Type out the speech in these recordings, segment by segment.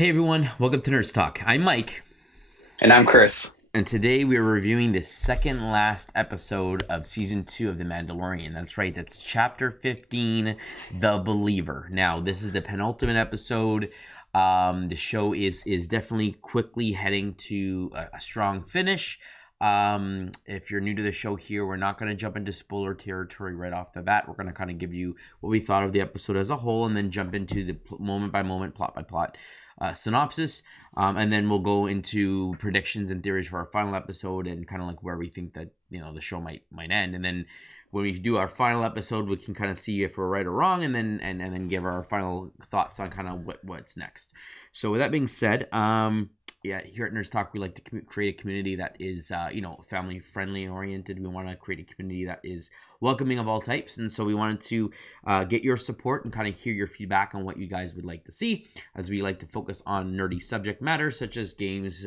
Hey everyone, welcome to Nurse Talk. I'm Mike. And I'm Chris. And today we are reviewing the second last episode of Season 2 of The Mandalorian. That's right, that's Chapter 15, The Believer. Now, this is the penultimate episode. The show is definitely quickly heading to a strong finish. If you're new to the show here, we're not going to jump into spoiler territory right off the bat. We're going to kind of give you what we thought of the episode as a whole and then jump into the moment by moment, plot by plot synopsis, and then we'll go into predictions and theories for our final episode and kind of like where we think that the show might end. And then when we do our final episode, we can kind of see if we're right or wrong, and then give our final thoughts on kind of what's next. So with that being said, here at Nurse Talk, we like to create a community that is, family friendly and oriented. We want to create a community that is welcoming of all types. And so we wanted to get your support and kind of hear your feedback on what you guys would like to see, as we like to focus on nerdy subject matter, such as games,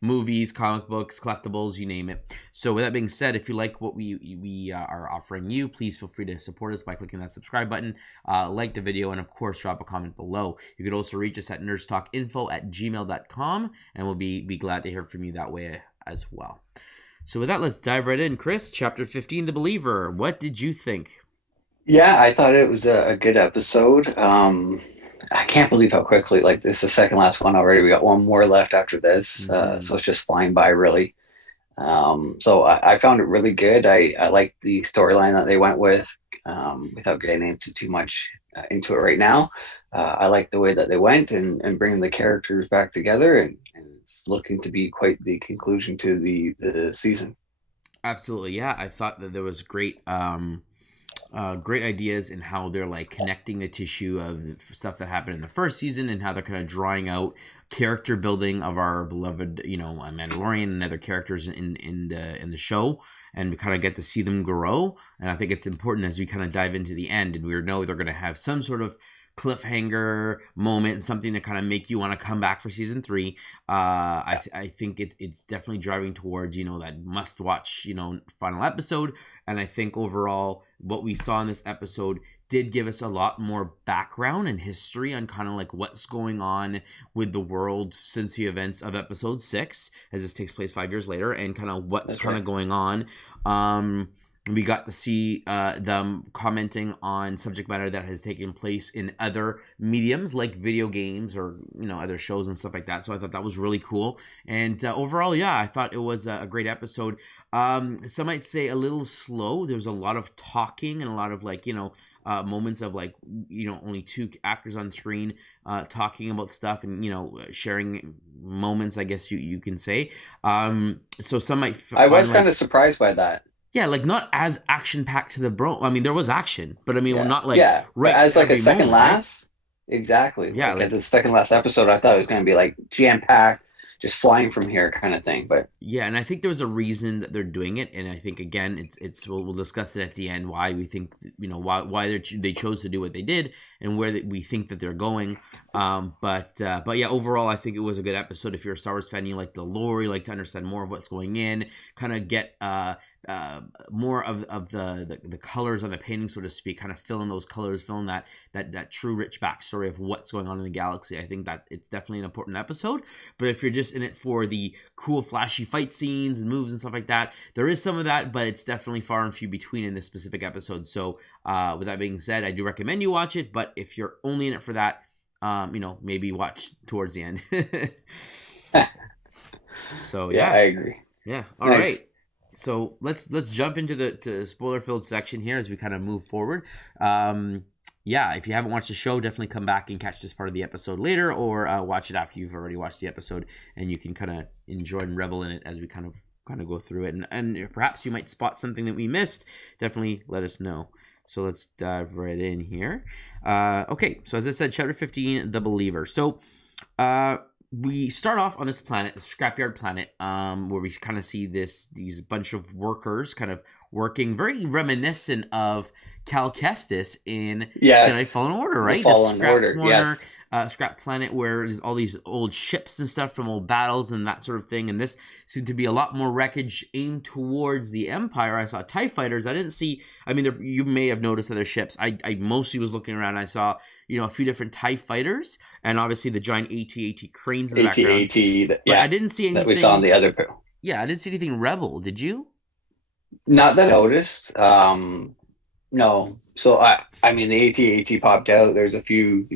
movies, comic books, collectibles, you name it. So with that being said, if you like what we are offering you, please feel free to support us by clicking that subscribe button, like the video, and of course, drop a comment below. You could also reach us at nursetalkinfo@gmail.com. And we'll be glad to hear from you that way as well. So with that, let's dive right in. Chris, Chapter 15, The Believer. What did you think? Yeah, I thought it was a good episode. I can't believe how quickly, this is the second last one already. We got one more left after this. So it's just flying by, really. So I found it really good. I like the storyline that they went with, without getting into too much into it right now. I like the way that they went and bringing the characters back together, and it's looking to be quite the conclusion to the season. Absolutely, yeah. I thought that there was great ideas in how they're connecting the tissue of the stuff that happened in the first season and how they're kind of drawing out character building of our beloved, Mandalorian and other characters in the show, and we kind of get to see them grow. And I think it's important as we kind of dive into the end, and we know they're going to have some sort of cliffhanger moment, something to kind of make you want to come back for season 3. I think it's definitely driving towards that must watch final episode. And I think overall what we saw in this episode did give us a lot more background and history on kind of what's going on with the world since the events of episode 6, as this takes place 5 years later, and kind of what's kind of going on. We got to see them commenting on subject matter that has taken place in other mediums like video games or other shows and stuff like that. So I thought that was really cool. And overall, yeah, I thought it was a great episode. Some might say a little slow. There was a lot of talking and a lot of moments of only 2 actors on screen talking about stuff and sharing moments, I guess you can say. So some might I was kind of surprised by that. Yeah, not as action-packed to the bro. I mean, there was action, but I mean, Yeah. not Yeah, right but as a second moment, last, exactly. Yeah, as a second last episode, I thought it was going to be jam-packed, just flying from here kind of thing. But yeah, and I think there was a reason that they're doing it, and I think again, it's we'll discuss it at the end why we think why they chose to do what they did and where we think that they're going. But yeah, overall, I think it was a good episode. If you're a Star Wars fan, you like the lore, you like to understand more of what's going in, kind of get more of the colors on the painting, so to speak, kind of fill in those colors, fill in that true rich backstory of what's going on in the galaxy. I think that it's definitely an important episode. But if you're just in it for the cool flashy fight scenes and moves and stuff like that, there is some of that, but it's definitely far and few between in this specific episode. So with that being said, I do recommend you watch it, but if you're only in it for that, maybe watch towards the end. So yeah, I agree. Yeah, all nice. Right. So let's jump into the spoiler-filled section here as we kind of move forward. Yeah, if you haven't watched the show, definitely come back and catch this part of the episode later, or watch it after you've already watched the episode, and you can kind of enjoy and revel in it as we kind of go through it. And perhaps you might spot something that we missed. Definitely let us know. So let's dive right in here. Okay, so as I said, Chapter 15, The Believer. So we start off on this planet, the Scrapyard Planet, where we kind of see these bunch of workers kind of working, very reminiscent of Cal Kestis in Jedi Fallen Order, right? Fallen Order, yes. Scrap Planet, where there's all these old ships and stuff from old battles and that sort of thing. And this seemed to be a lot more wreckage aimed towards the Empire. I saw TIE fighters. I didn't see. I mean, you may have noticed other ships. I mostly was looking around. I saw a few different TIE fighters, and obviously the giant AT-AT cranes in the background. AT-AT, but I didn't see anything that we saw in the other. Yeah, I didn't see anything Rebel. Did you? Not that I noticed. No. So I mean, the AT-AT popped out. There's a few,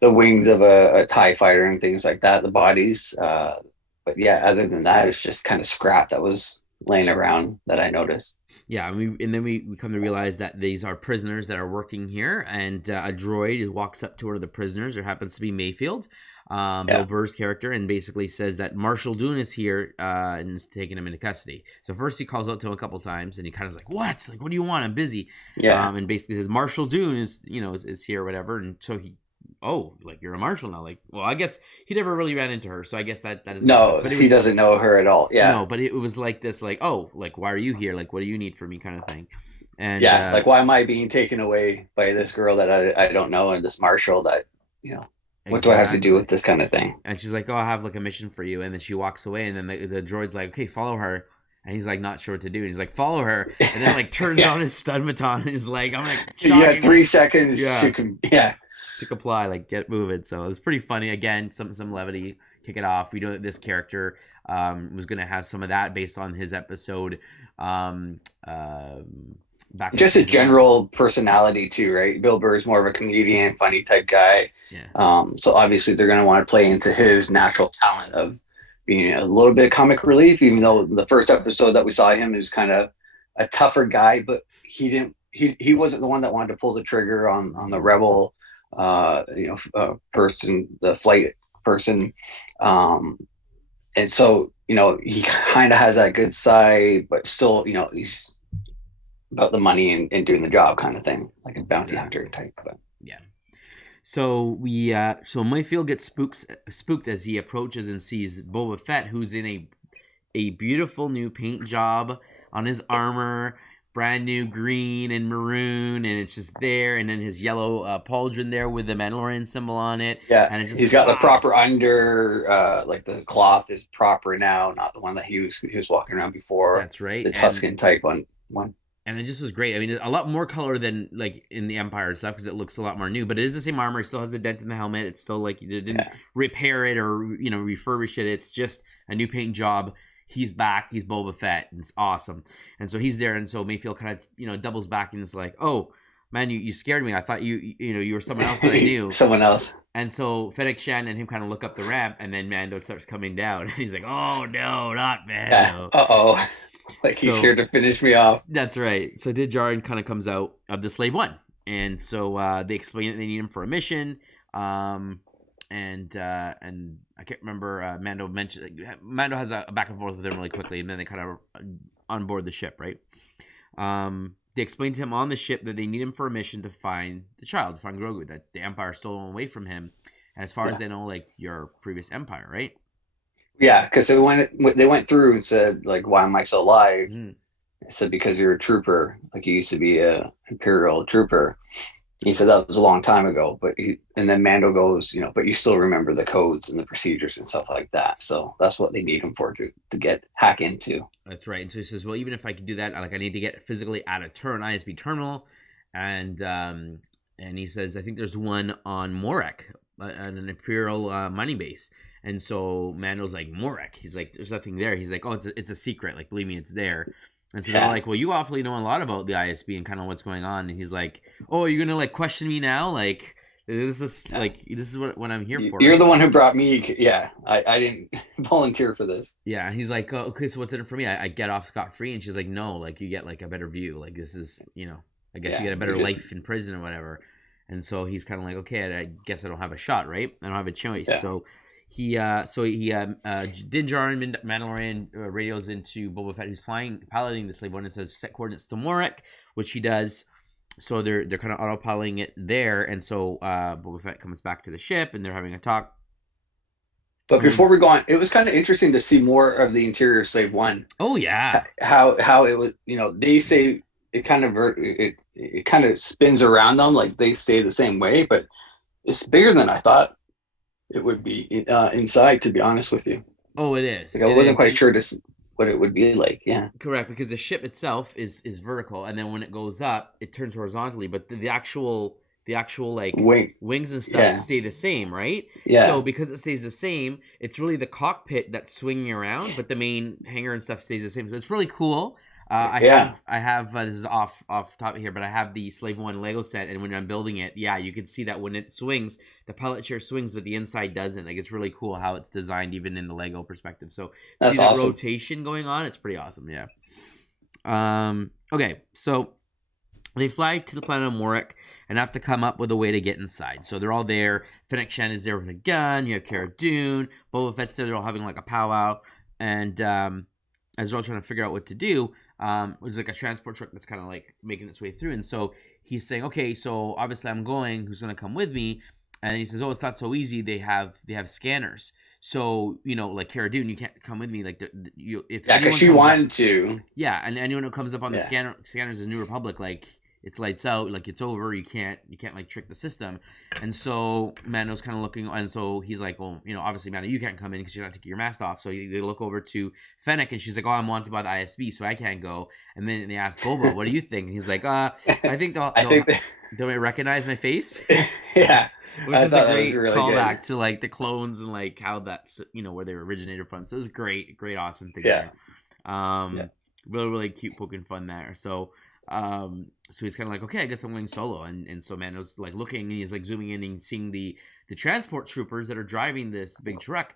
the wings of a TIE fighter and things like that, the bodies. But yeah, other than that, it's just kind of scrap that was laying around that I noticed. Yeah, and then we come to realize that these are prisoners that are working here, and a droid walks up to one of the prisoners. There happens to be Mayfield, Bill Burr's character, and basically says that Marshal Dune is here and is taking him into custody. So first he calls out to him a couple times, and he kind of is like, "What? Like, what do you want? I'm busy." Yeah. And basically says Marshal Dune is here, or whatever. And so like, you're a marshal now. Like, well, I guess he never really ran into her, so I guess that is no, but he doesn't know her at all. Yeah, no, but it was like this, like, oh, like, why are you here? Like, what do you need from me, kind of thing. And yeah, like, why am I being taken away by this girl that I don't know, and this marshal that what do I have to do with this kind of thing? And she's like, oh, I have like a mission for you, and then she walks away, and then the droid's like, okay, follow her. And he's like, not sure what to do. And he's like, follow her. And then like turns on his stun baton and is like, I'm like, you had 3 seconds to comply, like, get moving. So it was pretty funny. Again, some levity, kick it off. We know that this character was going to have some of that based on his episode. Back just a general personality too, right? Bill Burr is more of a comedian, funny type guy. Yeah. So obviously they're going to want to play into his natural talent of being a little bit of comic relief, even though the first episode that we saw him is kind of a tougher guy, but he wasn't the one that wanted to pull the trigger on the rebel person, the flight person. And so, he kind of has that good side, but still, he's about the money and doing the job kind of thing, like a bounty hunter type. But yeah. So so Mayfield gets spooked as he approaches and sees Boba Fett, who's in a beautiful new paint job on his armor, brand new green and maroon, and it's just there, and then his yellow pauldron there with the Mandalorian symbol on it. Yeah, and he's got the proper under, like the cloth is proper now, not the one that he was walking around before. That's right, the Tuscan type one. And it just was great. I mean, a lot more color than like in the Empire stuff because it looks a lot more new. But it is the same armor. It still has the dent in the helmet. It's still like you didn't repair it or refurbish it. It's just a new paint job. He's back. He's Boba Fett. And it's awesome. And so he's there. And so Mayfield kind of doubles back and is like, "Oh man, you scared me. I thought you were someone else that I knew." Someone else. And so Fennec Shan and him kind of look up the ramp, and then Mando starts coming down. And he's like, "Oh no, not Mando." Yeah. Like, he's here to finish me off. That's right. So Din Djarin kind of comes out of the Slave One. And so they explain that they need him for a mission. And I can't remember, Mando has a back and forth with him really quickly, and then they kind of onboard the ship, right? They explain to him on the ship that they need him for a mission to find the child, to find Grogu, that the Empire stole away from him. And as far as they know, like, your previous Empire, right? Yeah, because they went through and said, like, why am I still alive? Mm-hmm. I said, because you're a trooper. Like, you used to be a Imperial trooper. He said that was a long time ago. And then Mando goes, but you still remember the codes and the procedures and stuff like that. So that's what they need him for, to hack into. That's right. And so he says, well, even if I could do that, like, I need to get physically out of ISB Terminal. And he says, I think there's one on Morek, an Imperial mining base. And so Mando's like, Morek. He's like, there's nothing there. He's like, oh, it's a secret. Like, believe me, it's there. And so they're like, well, you awfully know a lot about the ISB and kind of what's going on. And he's like, oh, you're going to, like, question me now? Like, this is what I'm here for. You're the one who brought me. Yeah, I didn't volunteer for this. Yeah, he's like, oh, okay, so what's in it for me? I get off scot-free. And she's like, no, like, you get, like, a better view. Like, this is, I guess you get a better life in prison or whatever. And so he's kind of like, okay, I guess I don't have a shot, right? I don't have a choice. Yeah. So Din Djarin, Mandalorian, radios into Boba Fett, who's piloting the Slave One, and says set coordinates to Morek, which he does. So they're kind of autopiloting it there, and so Boba Fett comes back to the ship, and they're having a talk. But before we go on, it was kind of interesting to see more of the interior of Slave One. Oh yeah, how it was. They say it kind of spins around them, like they stay the same way, but it's bigger than I thought it would be inside, to be honest with you. Oh, it is. Like I It wasn't is. quite sure what it would be like. Yeah. Correct, because the ship itself is vertical, and then when it goes up, it turns horizontally. But the actual like Wing. wings and stuff Yeah. stay the same, right? So Yeah. because it stays the same, it's really the cockpit that's swinging around, but the main hangar and stuff stays the same. So it's really cool. Yeah. I have this is off topic here, but I have the Slave One Lego set, and when I'm building it, yeah, you can see that when it swings, the pilot chair swings, but the inside doesn't. Like it's really cool how it's designed, even in the Lego perspective. So That's see that awesome. rotation going on. It's pretty awesome. Yeah. Okay, so they fly to the planet of Morik and have to come up with a way to get inside. So they're all there. Fennec Shen is there with a gun. You have Cara Dune. Boba Fett's there. They're all having like a powwow. And as they're all trying to figure out what to do, there's like a transport truck that's kind of like making its way through. And so he's saying, okay, so obviously I'm going. Who's going to come with me? And he says, oh, it's not so easy. They have scanners. So, like Cara Dune, you can't come with me. Like, because she wanted to. Yeah, and anyone who comes up on the scanners is New Republic, like, it's lights out, like, it's over. You can't like, trick the system. And so Mando's kind of looking, and so he's like, well, obviously, Mando, you can't come in because you're not taking your mask off. So they look over to Fennec, and she's like, oh, I'm wanted by the ISB, so I can't go. And then they ask Boba, what do you think? And he's like, I think they'll recognize my face. Yeah. Which is a great really callback to like the clones and like how that's where they originated from. So it was great, awesome thing. Yeah. There. Really cute, poking fun there. So he's kind of like, okay, I guess I'm going solo. And so Mando's like looking, and he's like zooming in and seeing the transport troopers that are driving this big truck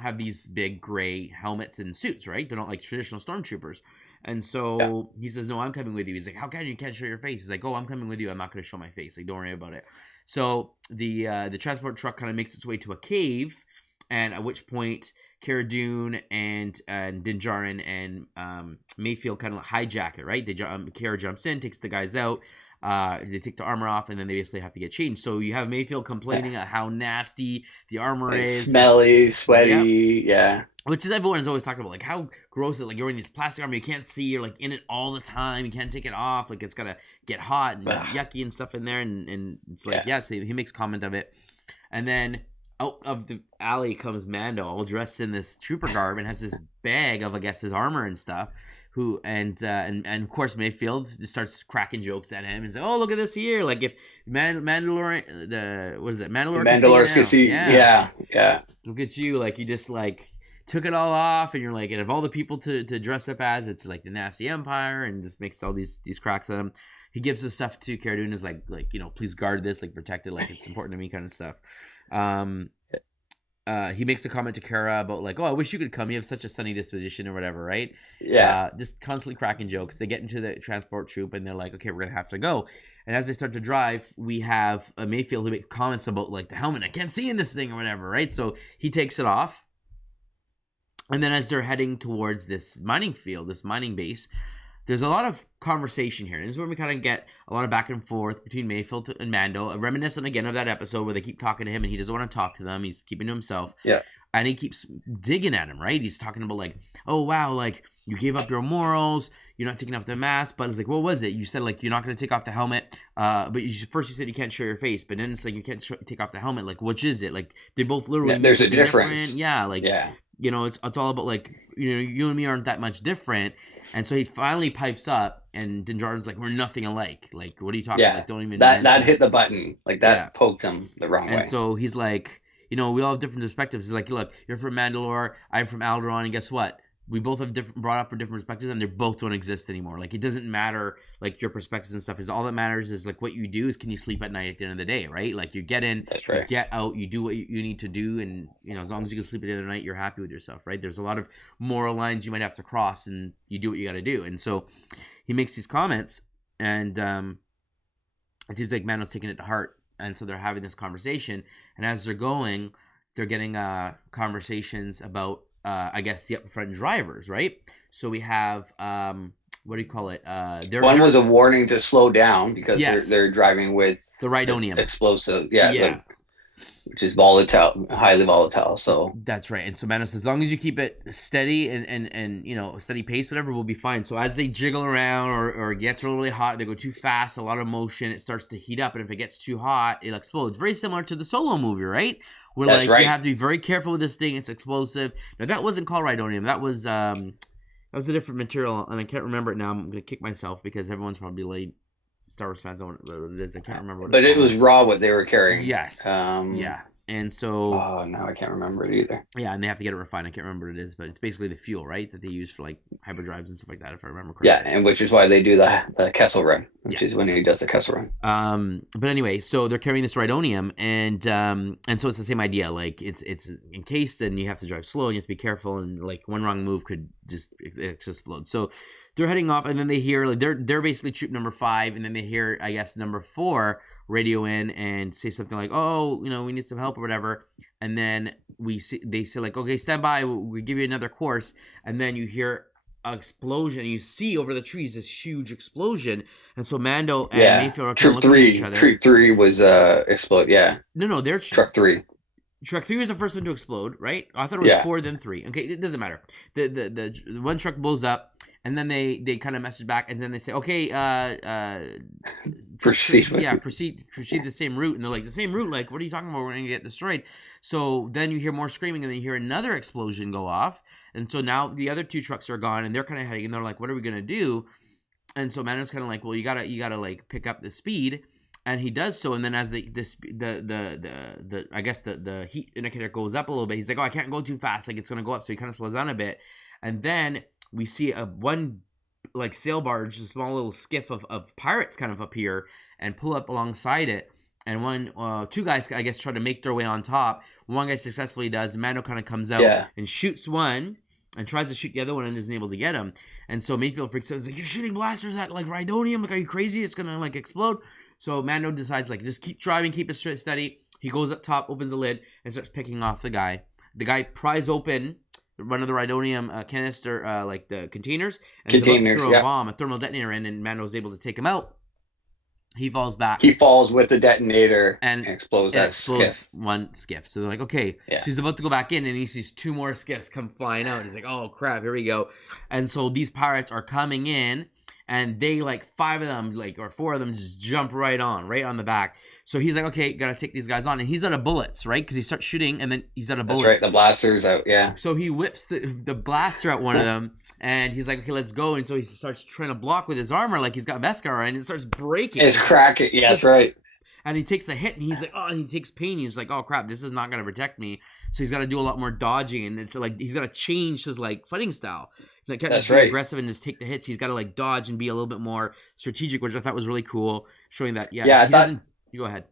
have these big gray helmets and suits, right? They're not like traditional stormtroopers. And so he says, no, I'm coming with you. He's like, how can you can't show your face? He's like, oh, I'm coming with you. I'm not going to show my face. Like, don't worry about it. So the transport truck kind of makes its way to a cave, and at which point Cara Dune and Din Djarin and Mayfield kind of hijack it, right? Cara jumps in, takes the guys out. They take the armor off, and then they basically have to get changed. So you have Mayfield complaining at how nasty the armor is. Smelly, sweaty, yeah. Which is everyone is always talking about, like, how gross is it? Like, you're wearing these plastic armor, you can't see, you're like in it all the time, you can't take it off, like it's gotta get hot and yucky and stuff in there, and it's like, so he makes comment of it. And then out of the alley comes Mando, all dressed in this trooper garb, and has this bag of, I guess, his armor and stuff. And of course Mayfield just starts cracking jokes at him and say, "Oh, look at this here! Like if Mandalorian, what is it? Mandalorian can see, yeah. Look at you! Like you just like took it all off, and you're like, and of all the people to dress up as, it's like the nasty Empire, and just makes all these cracks at him. He gives his stuff to Cara Dune, is like please guard this, like protect it, like it's important to me, kind of stuff. He makes a comment to Cara about like, oh, I wish you could come. You have such a sunny disposition or whatever, right? Yeah. Just constantly cracking jokes. They get into the transport troop and they're like, okay, we're gonna have to go. And as they start to drive, we have Mayfield who makes comments about like the helmet. I can't see in this thing or whatever, right? So he takes it off. And then as they're heading towards this mining field, this mining base, there's a lot of conversation here. And this is where we kind of get a lot of back and forth between Mayfield and Mando, reminiscent again of that episode where they keep talking to him and he doesn't want to talk to them. He's keeping to himself. Yeah. And he keeps digging at him, right? He's talking about like, oh, wow, like you gave up your morals. You're not taking off the mask. But it's like, what was it? You said like you're not going to take off the helmet. But first you said you can't show your face. But then it's like you can't take off the helmet. Like, which is it? Like they both literally. Yeah, there's a difference. Yeah. Like, it's all about like, you and me aren't that much different. And so he finally pipes up, and Din Djarin's like, "We're nothing alike. Like, what are you talking about? Like, don't even." That hit the button. Like that poked him the wrong way. And so he's like, we all have different perspectives. He's like, "Look, you're from Mandalore. I'm from Alderaan, and guess what? We both have brought up for different perspectives, and they both don't exist anymore. Like, it doesn't matter, like, your perspectives and stuff. Is all that matters is, like, what you do is can you sleep at night at the end of the day, right? Like, you get in, you get out, you do what you need to do, and, as long as you can sleep at the end of the night, you're happy with yourself, right? There's a lot of moral lines you might have to cross, and you do what you got to do. And so he makes these comments, and it seems like Mando's taking it to heart, and so they're having this conversation, and as they're going, they're getting conversations about I guess the up front drivers, right? So we have what do you call it? One was a warning to slow down because they're driving with the Rhydonium explosive. which is volatile, highly volatile. So That's right. And so Mando says, as long as you keep it steady and you know, steady pace, whatever, we'll be fine. So as they jiggle around or it gets really hot, they go too fast, a lot of motion, it starts to heat up, and if it gets too hot, it explodes. Very similar to the Solo movie, right? Where that's like you right. have to be very careful with this thing, it's explosive. Now that wasn't called Rhydonium. That was a different material, and I can't remember it now. I'm gonna kick myself because everyone's probably late. Star Wars fans don't know what it is. I can't remember what it's But it called. was raw what they were carrying. Yes. Yeah. And so, oh, now I can't remember it either. yeah, and they have to get it refined. I can't remember what it is, but it's basically the fuel, right, that they use for like hyperdrives and stuff like that, if I remember Yeah, correctly. and which is why they do the Kessel Run, which is when he does the Kessel Run. But anyway, so they're carrying this Rhydonium, and so it's the same idea. Like it's encased, and you have to drive slow, and you have to be careful, and like one wrong move could just explode. So they're heading off, and then they hear like they're basically troop number 5, and then they hear, I guess, number 4 radio in and say something like, "Oh, you know, we need some help or whatever." And then they say like, "Okay, stand by. We give you another course." And then you hear an explosion. You see over the trees this huge explosion, and so Mando and Mayfield are kind of looking at each other. Troop 3 was explode. Yeah. No, they're Truck 3. Truck 3 was the first one to explode, right? I thought it was 4, then 3. Okay, it doesn't matter. The one truck blows up, and then they kind of message back, and then they say, "Okay, proceed the same route." And they're like, "The same route? Like, what are you talking about? We're gonna get destroyed." So then you hear more screaming, and then you hear another explosion go off, and so now the other 2 trucks are gone, and they're kind of heading, and they're like, "What are we gonna do?" And so Mando's kind of like, "Well, you gotta like pick up the speed." And he does so, and then as the I guess the heat indicator goes up a little bit, he's like, "Oh, I can't go too fast, like it's gonna go up." So he kind of slows down a bit, and then we see one like sail barge, a small little skiff of pirates kind of appear and pull up alongside it, and 2 guys, I guess, try to make their way on top. One guy successfully does. Mando kind of comes out and shoots one, and tries to shoot the other one and isn't able to get him. And so Mayfield freaks out. He's like, "You're shooting blasters at like Rhydonium? Like, are you crazy? It's gonna like explode." So Mando decides like, just keep driving, keep it steady. He goes up top, opens the lid, and starts picking off the guy. The guy pries open one of the Rhydonium canister, like the containers, and he's about to throw a bomb, a thermal detonator in, and Mando's able to take him out. He falls back. He falls with the detonator and explodes that skiff. One skiff. So they're like, okay. So he's about to go back in, and he sees 2 more skiffs come flying out. He's like, oh, crap, here we go. And so these pirates are coming in, and they, like, 5 of them, like, or 4 of them just jump right on the back. So he's like, okay, gotta take these guys on. And he's out of bullets, right? Because he starts shooting, and then he's out of bullets. That's right, the blaster's out, yeah. So he whips the blaster at one of them, and he's like, okay, let's go. And so he starts trying to block with his armor, like he's got Beskar, and it starts breaking. It's cracking, yeah, that's right. And he takes a hit, and he's like, oh, and he takes pain. He's like, oh, crap, this is not going to protect me. So he's got to do a lot more dodging, and it's like he's got to change his, like, fighting style. Like, can't just be aggressive and just take the hits. He's got to, like, dodge and be a little bit more strategic, which I thought was really cool, showing that, You go ahead.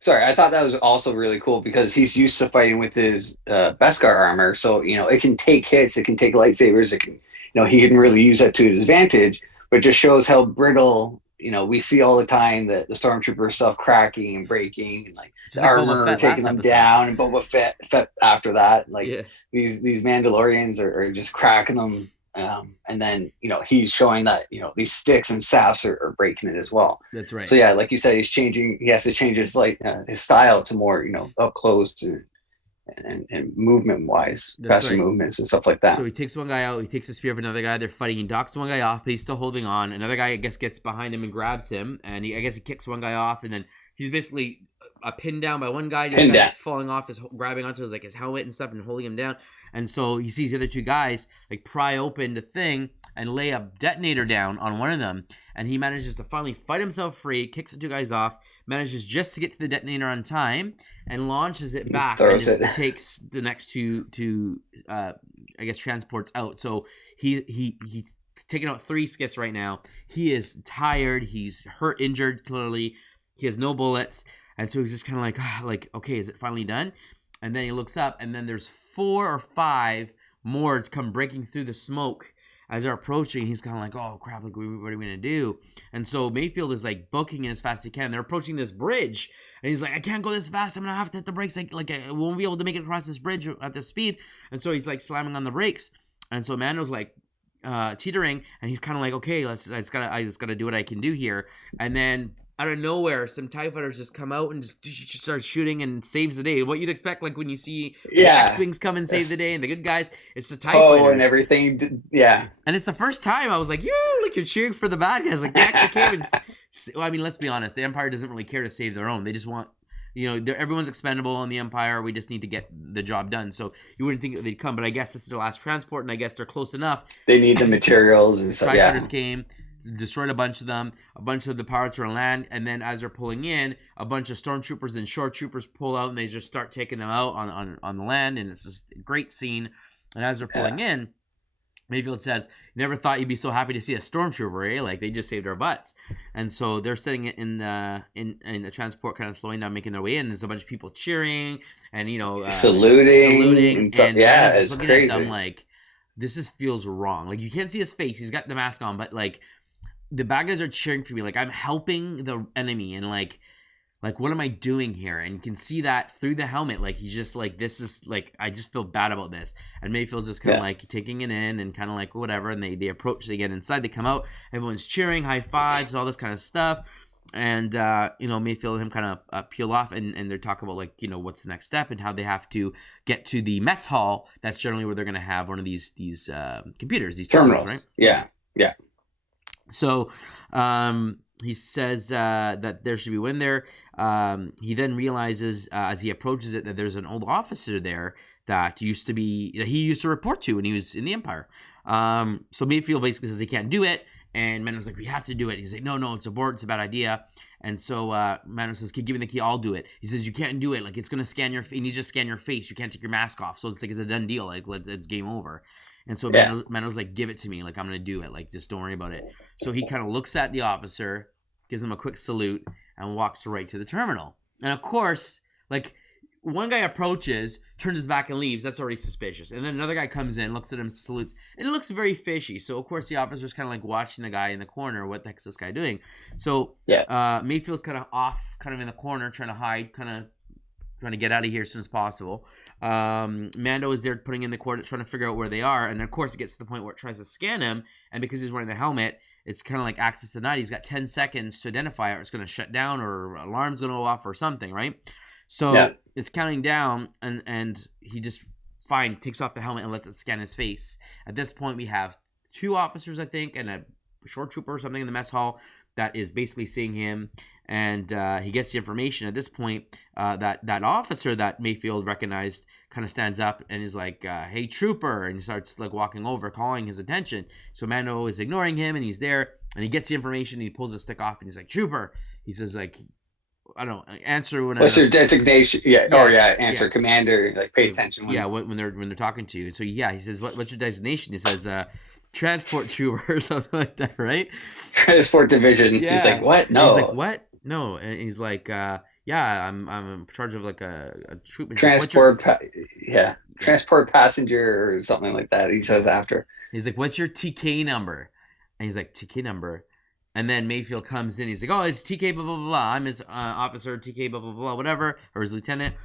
Sorry, I thought that was also really cool because he's used to fighting with his Beskar armor. So, you know, it can take hits, it can take lightsabers, it can, you know, he can really use that to his advantage, but it just shows how brittle, you know, we see all the time the stormtrooper stuff cracking and breaking, and like the armor taking them down, and Boba Fett after that. Like these Mandalorians are just cracking them. And then, you know, he's showing that, you know, these sticks and staffs are breaking it as well. That's right. So yeah, like you said, he has to change his his style to more, you know, up close and movement wise, faster movements and stuff like that. So he takes one guy out, he takes the spear of another guy, they're fighting, he knocks one guy off, but he's still holding on. Another guy, I guess, gets behind him and grabs him, and I guess he kicks one guy off, and then he's basically pinned down by one guy. The other guy's falling off, grabbing onto his helmet and stuff and holding him down. And so he sees the other 2 guys like pry open the thing and lay a detonator down on one of them. And he manages to finally fight himself free, kicks the 2 guys off, manages just to get to the detonator on time, and launches it back and just takes the next two I guess, transports out. So he's taking out 3 skiffs right now. He is tired. He's hurt, injured, clearly. He has no bullets. And so he's just kind of like, okay, is it finally done? And then he looks up, and then there's 4 or 5 more come breaking through the smoke as they're approaching. He's kind of like, oh, crap, like, what are we going to do? And so Mayfield is, like, booking it as fast as he can. They're approaching this bridge, and he's like, I can't go this fast. I'm going to have to hit the brakes. Like I won't be able to make it across this bridge at this speed. And so he's, like, slamming on the brakes. And so Mando's, like, teetering, and he's kind of like, okay, I just gotta do what I can do here. And then out of nowhere, some TIE fighters just come out and just start shooting and saves the day. What you'd expect, like when you see the X-Wings come and save the day and the good guys, it's the TIE fighters. and everything. Yeah. And it's the first time I was like, like you're cheering for the bad guys. Like they actually came and, well, I mean, let's be honest. The Empire doesn't really care to save their own. They just want, everyone's expendable in the Empire. We just need to get the job done. So you wouldn't think that they'd come, but I guess this is their last transport, and I guess they're close enough. They need the materials and stuff. TIE fighters came, destroyed a bunch of them. A bunch of the pirates are on land, and then as they're pulling in, a bunch of stormtroopers and shore troopers pull out, and they just start taking them out on the land, and it's just a great scene. And as they're pulling in, Mayfield says, "Never thought you'd be so happy to see a stormtrooper, eh? Like they just saved our butts." And so they're sitting in the transport, kind of slowing down, making their way in. There's a bunch of people cheering and saluting, and it's looking crazy. At them like, this feels wrong. Like you can't see his face; he's got the mask on, but like the bad guys are cheering for me. Like I'm helping the enemy, and like what am I doing here? And you can see that through the helmet. Like he's just like, this is like, I just feel bad about this. And Mayfield's just kind of like taking it in and kind of like whatever. And they approach, they get inside, they come out, everyone's cheering, high fives, all this kind of stuff. And Mayfield and him kind of peel off, and they're talking about like, what's the next step and how they have to get to the mess hall. That's generally where they're going to have one of these computers, these terminals, right? Yeah. So he says that there should be one there. He then realizes as he approaches it that there's an old officer there that he used to report to when he was in the Empire. So Mayfield basically says he can't do it, and Mano's like, we have to do it. He's like, no, it's a board, it's a bad idea. And so Mano says, give me the key, I'll do it. He says, you can't do it. Like it's gonna scan your face. He needs to scan your face. You can't take your mask off. So it's like it's a done deal. Like it's game over. And so Mano's like, give it to me. Like, I'm going to do it. Like, just don't worry about it. So he kind of looks at the officer, gives him a quick salute, and walks right to the terminal. And of course, like, one guy approaches, turns his back and leaves. That's already suspicious. And then another guy comes in, looks at him, salutes. And it looks very fishy. So, of course, the officer's kind of like watching the guy in the corner. What the heck's this guy doing? So, Mayfield's kind of off, kind of in the corner, trying to hide, kind of trying to get out of here as soon as possible. Mando is there putting in the coordinates, trying to figure out where they are, and of course it gets to the point where it tries to scan him, and because he's wearing the helmet, it's kind of like access denied. He's got 10 seconds to identify it, or it's going to shut down, or alarm's going to go off, or something, right? So it's counting down, and he just takes off the helmet and lets it scan his face. At this point, we have 2 officers, I think, and a shore trooper or something in the mess hall that is basically seeing him, and he gets the information. At this point, that officer that Mayfield recognized kind of stands up and is like, hey, trooper, and he starts like walking over, calling his attention. So Mando is ignoring him, and he's there, and he gets the information, and he pulls his stick off, and he's like, trooper. He says, like, I don't know, answer when. What's your designation? Answer, commander. Like, pay attention. When they're talking to you. So he says, what's your designation? He says, transport trooper or something like that, right? Transport division. Yeah. He's like, what? No. And he's like, what? No. And he's like, I'm in charge of like a troop. Transport. Transport passenger or something like that. He says after. He's like, what's your TK number? And he's like, TK number. And then Mayfield comes in. He's like, oh, it's TK blah, blah, blah, blah. I'm his officer, TK blah, blah, blah, whatever. Or his lieutenant.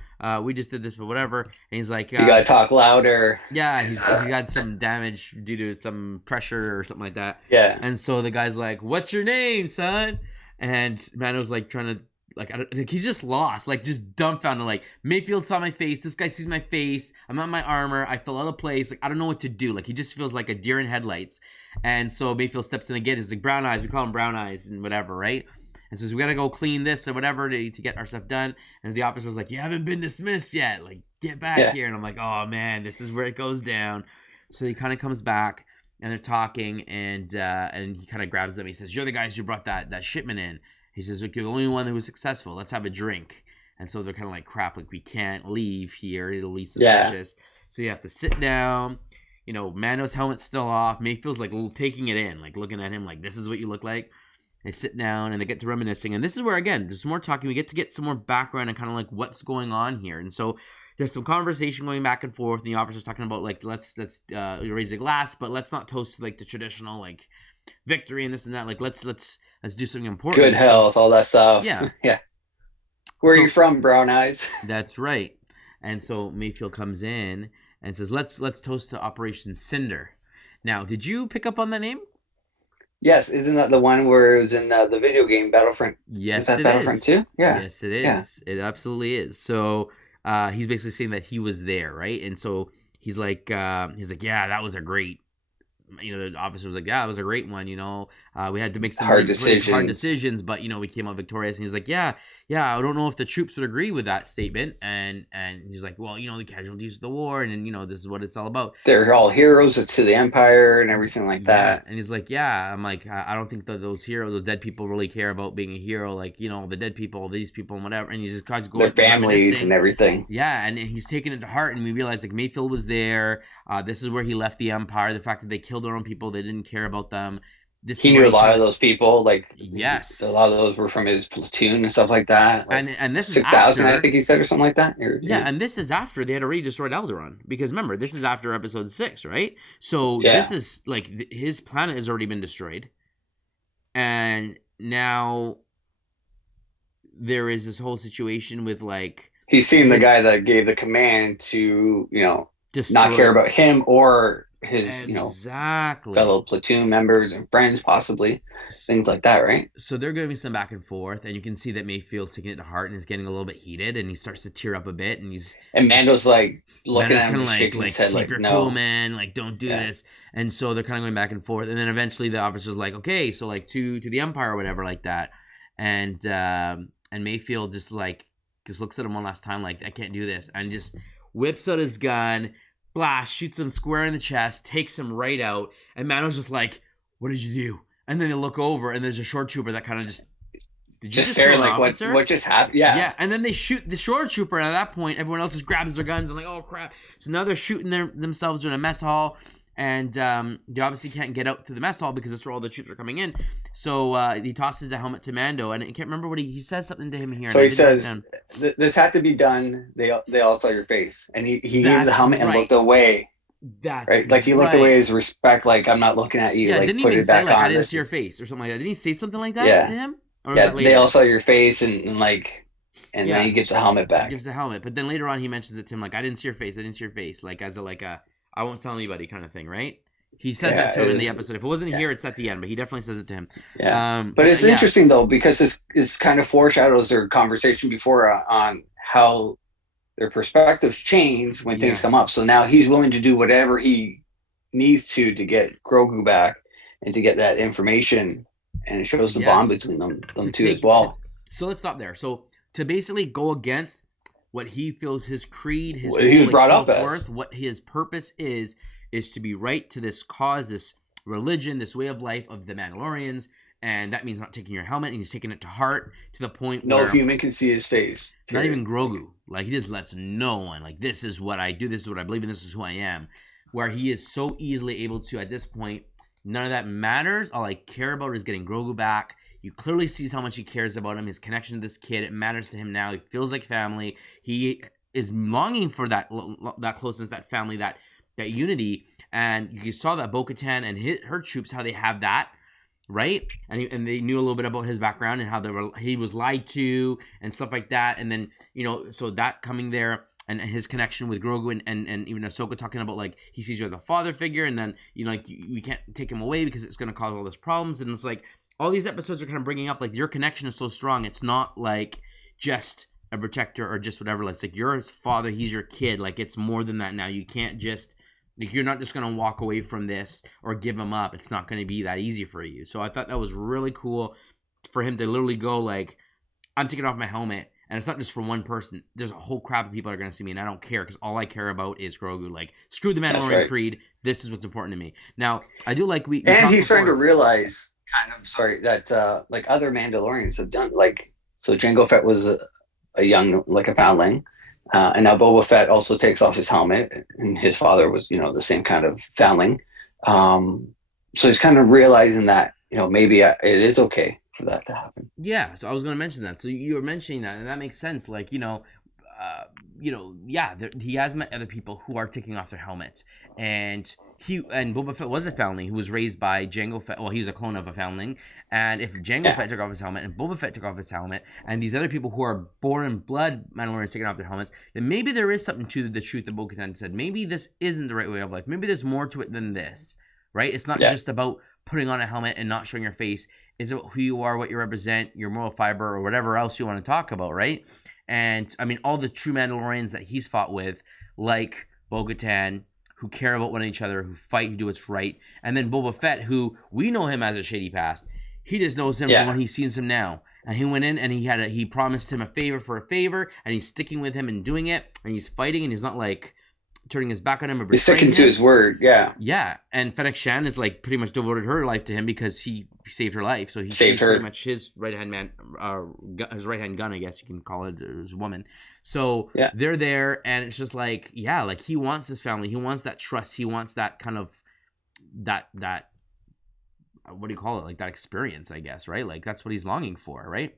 We just did this, but whatever. And he's like... you got to talk louder. Yeah, he got some damage due to some pressure or something like that. Yeah. And so the guy's like, what's your name, son? And Mando's like trying to... he's just lost, like just dumbfounded. Like Mayfield saw my face, this guy sees my face, I'm not in my armor, I fell out of place, like I don't know what to do. Like he just feels like a deer in headlights. And so Mayfield steps in again. He's like, Brown Eyes, we call him Brown Eyes and whatever, right? And says, we gotta go clean this or whatever to get our stuff done. And the officer was like, you haven't been dismissed yet, like get back here. And I'm like, oh man, this is where it goes down. So he kind of comes back and they're talking, and he kind of grabs them. He says, you're the guys who brought that shipment in. He says, look, you're the only one who was successful. Let's have a drink. And so they're kind of like, crap, like we can't leave here. It'll be suspicious. Yeah. So you have to sit down. Mando's helmet's still off. Mayfield's like taking it in, like looking at him like, this is what you look like. They sit down and they get to reminiscing. And this is where, again, there's more talking. We get some more background and kind of like what's going on here. And so there's some conversation going back and forth. And the officer's talking about like, let's raise a glass, but let's not toast like the traditional like victory and this and that. Like let's do something important. Good health, all that stuff. Yeah. Yeah. Where are you from, Brown Eyes? That's right. And so Mayfield comes in and says, let's toast to Operation Cinder. Now, did you pick up on that name? Yes, isn't that the one where it was in the video game Battlefront? Was Yes, that it Battlefront is. 2? Yeah, Yes, it yeah. is. It absolutely is. So he's basically saying that he was there, right? And so he's like, yeah, that was a great. The officer was like, yeah, it was a great one. We had to make some Hard really hard decisions. decisions, but we came out victorious. And he's like, yeah, I don't know if the troops would agree with that statement. And he's like, well, the casualties of the war, and then this is what it's all about. They're all heroes to the Empire and everything like Yeah, that. and he's like, yeah. I'm like, I don't think that those heroes, those dead people, really care about being a hero. Like, the dead people, these people, and whatever. And he just starts Their going families and reminiscing. everything. Yeah, and he's taking it to heart, and we realize like Mayfield was there. This is where he left the Empire. The fact that they killed their own people, they didn't care about them. This is He where knew a he lot kind of of those people. Like a yes, lot of those were from his platoon and stuff like that. Like and this is 6,000, I after. think he said, or something like that. Yeah, and this is after they had already destroyed Alderaan. Because remember, this is after episode 6, right? So this Yeah. is like his planet has already been destroyed. And now there is this whole situation with like He's seen the his guy that gave the command to, not care destroy about him or his, exactly. fellow platoon members and friends, possibly. Things like that, right? So they're giving some back and forth, and you can see that Mayfield's taking it to heart and is getting a little bit heated, and he starts to tear up a bit, and And Mando's like looking Mando's at him, kind of just shaking his like head, keep like, your cool, no. man, like don't do Yeah. this. And so they're kind of going back and forth, and then eventually the officer's like, okay, so like to the Empire or whatever like that, and Mayfield just looks at him one last time like I can't do this, and just whips out his gun, blast, shoots him square in the chest, takes him right out, and Mando's just like, what did you do? And then they look over, and there's a short trooper that kind of just, did you just kill staring an like officer? what just happened? Yeah. Yeah, and then they shoot the short trooper, and at that point, everyone else just grabs their guns and like, oh crap! So now they're shooting themselves in a mess hall, and they obviously can't get out through the mess hall because that's where all the troops are coming in. So he tosses the helmet to Mando, and I can't remember what he says something to him here. So he says, "This had to be done. They all saw your face," and he gave the helmet and looked away. That's right, like he looked away as respect, like I'm not looking at you. Yeah, like didn't put even it say back like on. I didn't see your face or something like that. Didn't he say something like that Yeah. to him? Or Yeah, was that later? they all saw your face and like, and then he gives the helmet back. He gives the helmet, but then later on he mentions it to him like I didn't see your face. I didn't see your face, like as a I won't tell anybody kind of thing, right? He says that to him in the episode. If it wasn't here, it's at the end, but he definitely says it to him. Yeah, but it's interesting though because this is kind of foreshadows their conversation before on how their perspectives change when things come up. So now he's willing to do whatever he needs to get Grogu back and to get that information, and it shows the bond between them two as well. So let's stop there. So to basically go against what he feels his creed, his what he was brought up as, what his purpose is to be right to this cause, this religion, this way of life of the Mandalorians, and that means not taking your helmet, and he's taking it to heart to the point no where human can see his face. Period. Not even Grogu. Like he just lets no one. Like this is what I do. This is what I believe in. This is who I am. Where he is so easily able to at this point. None of that matters. All I care about is getting Grogu back. You clearly sees how much he cares about him, his connection to this kid. It matters to him now. He feels like family. He is longing for that closeness, that family, that unity. And you saw that Bo-Katan and her troops, how they have that, right? And they knew a little bit about his background and how he was lied to and stuff like that. And then, so that coming there. And his connection with Grogu and even Ahsoka talking about like he sees you as a father figure, and then like we can't take him away because it's going to cause all these problems. And it's like all these episodes are kind of bringing up like your connection is so strong. It's not like just a protector or just whatever. It's like you're his father, he's your kid. Like it's more than that now. You can't just like you're not just going to walk away from this or give him up. It's not going to be that easy for you. So I thought that was really cool for him to literally go like, I'm taking off my helmet. And it's not just for one person. There's a whole crowd of people that are going to see me, and I don't care because all I care about is Grogu. Like, screw the Mandalorian creed. This is what's important to me. Now, I do like we and he's starting to realize, that like other Mandalorians have done. Like, so Jango Fett was a young, like a foundling, and now Boba Fett also takes off his helmet, and his father was, the same kind of foundling. So he's kind of realizing that, maybe it is okay for that to happen. Yeah, so I was going to mention that. So you were mentioning that, and that makes sense. Like, he has met other people who are taking off their helmets, and Boba Fett was a foundling who was raised by Jango Fett. Well, he was a clone of a foundling, and if Jango Fett took off his helmet and Boba Fett took off his helmet, and these other people who are born in blood Mandalorians taking off their helmets, then maybe there is something to the truth that Bo-Katan said. Maybe this isn't the right way of life. Maybe there's more to it than this. Right? It's not just about putting on a helmet and not showing your face. It's about who you are, what you represent, your moral fiber, or whatever else you want to talk about, right? And I mean, all the true Mandalorians that he's fought with, like Bo-Katan, who care about one each other, who fight, who do what's right, and then Boba Fett, who we know him as a shady past. He just knows him from when he sees him now. And he went in and he promised him a favor for a favor, and he's sticking with him and doing it, and he's fighting, and he's not like turning his back on him or he's sticking to his word. Yeah, and Fennec Shan is like pretty much devoted her life to him because he saved her life. So he saved her. Pretty much his right hand man, his right hand gun, I guess you can call it, his woman. So they're there, and it's just like like he wants his family, he wants that trust, he wants that kind of that what do you call it, like that experience, I guess, right? Like that's what he's longing for, right?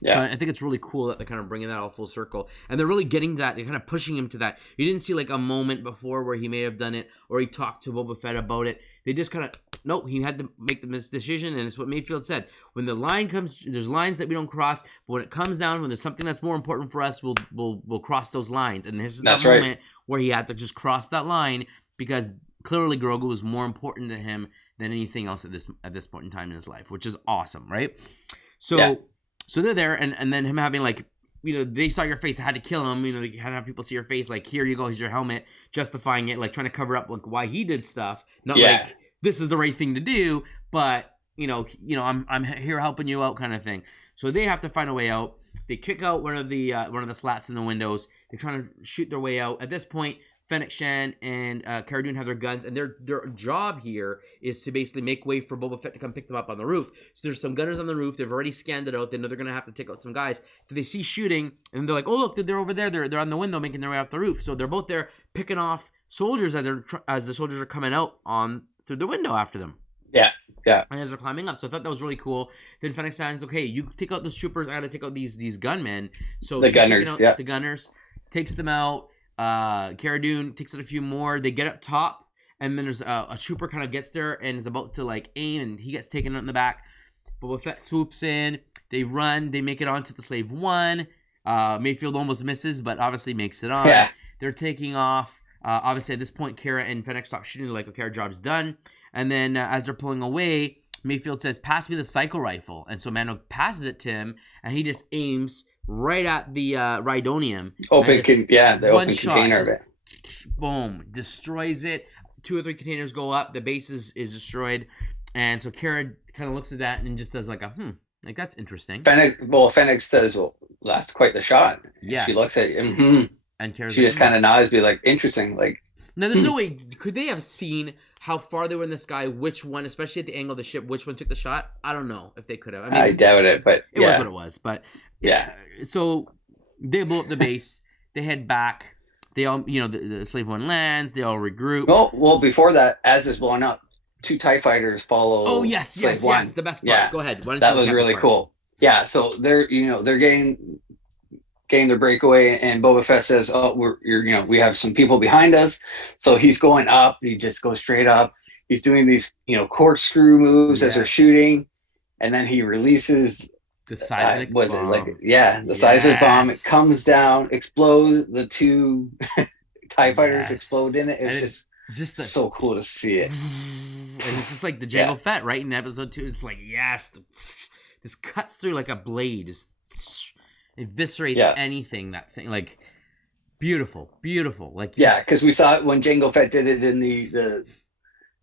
Yeah. So I think it's really cool that they're kind of bringing that all full circle. And they're really getting that. They're kind of pushing him to that. You didn't see like a moment before where he may have done it or he talked to Boba Fett about it. They just kind of, no, he had to make the decision. And it's what Mayfield said. When the line comes, there's lines that we don't cross. But when it comes down, when there's something that's more important for us, we'll cross those lines. And this is that moment where he had to just cross that line because clearly Grogu was more important to him than anything else at this point in time in his life, which is awesome, right? So... So they're there, and then him having, like, they saw your face, I had to kill him, they had to have people see your face, like, here you go, here's your helmet, justifying it, like, trying to cover up, like, why he did stuff, not like, this is the right thing to do, but, I'm here helping you out kind of thing. So they have to find a way out. They kick out one of the slats in the windows. They're trying to shoot their way out. At this point, Fennec Shan and Cara Dune have their guns, and their job here is to basically make way for Boba Fett to come pick them up on the roof. So there's some gunners on the roof. They've already scanned it out. They know they're going to have to take out some guys. They see shooting, and they're like, oh, look, they're over there. They're on the window making their way off the roof. So they're both there picking off soldiers as the soldiers are coming out through the window after them. Yeah. And as they're climbing up. So I thought that was really cool. Then Fennec Shan's, okay, you take out those troopers. I got to take out these gunmen. So the gunners, the gunners, takes them out. Cara Dune takes out a few more. They get up top, and then there's a trooper kind of gets there and is about to like aim, and he gets taken out in the back. Boba Fett swoops in. They run. They make it onto the Slave One. Mayfield almost misses, but obviously makes it on. Yeah. They're taking off. Obviously, at this point, Cara and Fennec stop shooting. They're like, okay, our job's done. And then as they're pulling away, Mayfield says, pass me the psycho rifle. And so Mando passes it to him, and he just aims right at the Rhydonium. The open container of it. Boom. Destroys it. 2 or 3 containers go up. The base is destroyed. And so Cara kind of looks at that and just does like like that's interesting. Fennec says, well, that's quite the shot. Yeah. She looks at him. And Cara's she just kind of nods, be like, interesting. Like, now, there's no way. Could they have seen how far they were in the sky? Which one, especially at the angle of the ship, which one took the shot? I don't know if they could have. I doubt it, but it was what it was. But so they blow up the base. They head back. They all, the Slave One lands. They all regroup. Well, before that, as it's blowing up, 2 TIE fighters follow. Oh yes, the best part. Yeah. Go ahead. That was really cool. Yeah, so they're getting their breakaway, and Boba Fett says, "Oh, we have some people behind us." So he's going up. He just goes straight up. He's doing these, corkscrew moves as they're shooting, and then he releases the seismic bomb. The seismic bomb. It comes down, explodes. The 2 TIE fighters explode in it. It was just so cool to see it. And it's just like the Jango Fett, right? In episode 2, it's like, this cuts through like a blade. Just eviscerates anything. That thing, like, beautiful. Like, because we saw it when Jango Fett did it in the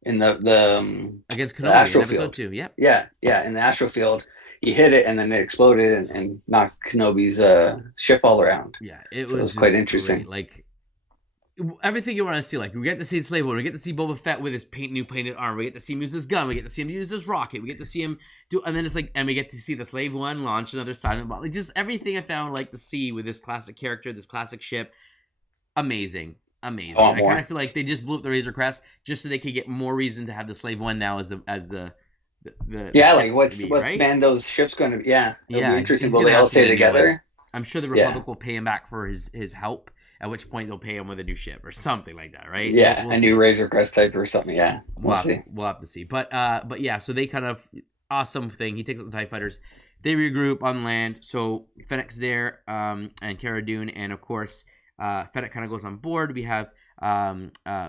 against Kenobi in episode 2. In the astral field, he hit it and then it exploded and knocked Kenobi's ship all around. Yeah, it was quite interesting. Great. Like, everything you want to see. Like, we get to see the Slave One. We get to see Boba Fett with his new painted armor. We get to see him use his gun. We get to see him use his rocket. We get to see him and then it's like, and we get to see the Slave One launch another silent bomb. Like, just everything I found like to see with this classic character, this classic ship. Amazing. I kind of feel like they just blew up the Razor Crest just so they could get more reason to have the Slave One now as the like what's right? Mando's ship's going to be. It'll be interesting. Will they all stay together? I'm sure the Republic will pay him back for his help. At which point they'll pay him with a new ship or something like that, right? Yeah, we'll see. New Razor Crest type or something. Yeah, we'll see. We'll have to see. But yeah, so they kind of awesome thing. He takes out the TIE fighters. They regroup on land. So Fennec's there, and Cara Dune, and of course Fennec kind of goes on board. We have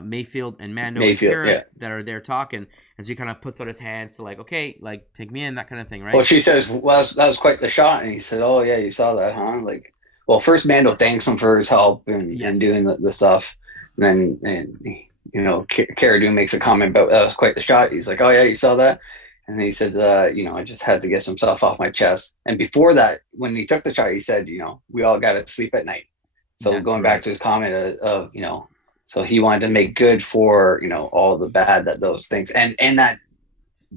Mayfield and Mando and Mayfield, Kara that are there talking, and so he kind of puts out his hands to like, okay, like take me in, that kind of thing, right? Well, she says, well, that was quite the shot. And he said, oh, yeah, you saw that, huh? Like, well, first Mando thanks him for his help and doing the stuff. And then, Cara Dune makes a comment about that was quite the shot. He's like, oh, yeah, you saw that? And then he said, I just had to get some stuff off my chest. And before that, when he took the shot, he said, we all got to sleep at night. So that's going back to his comment of so he wanted to make good for, all the bad that those things and that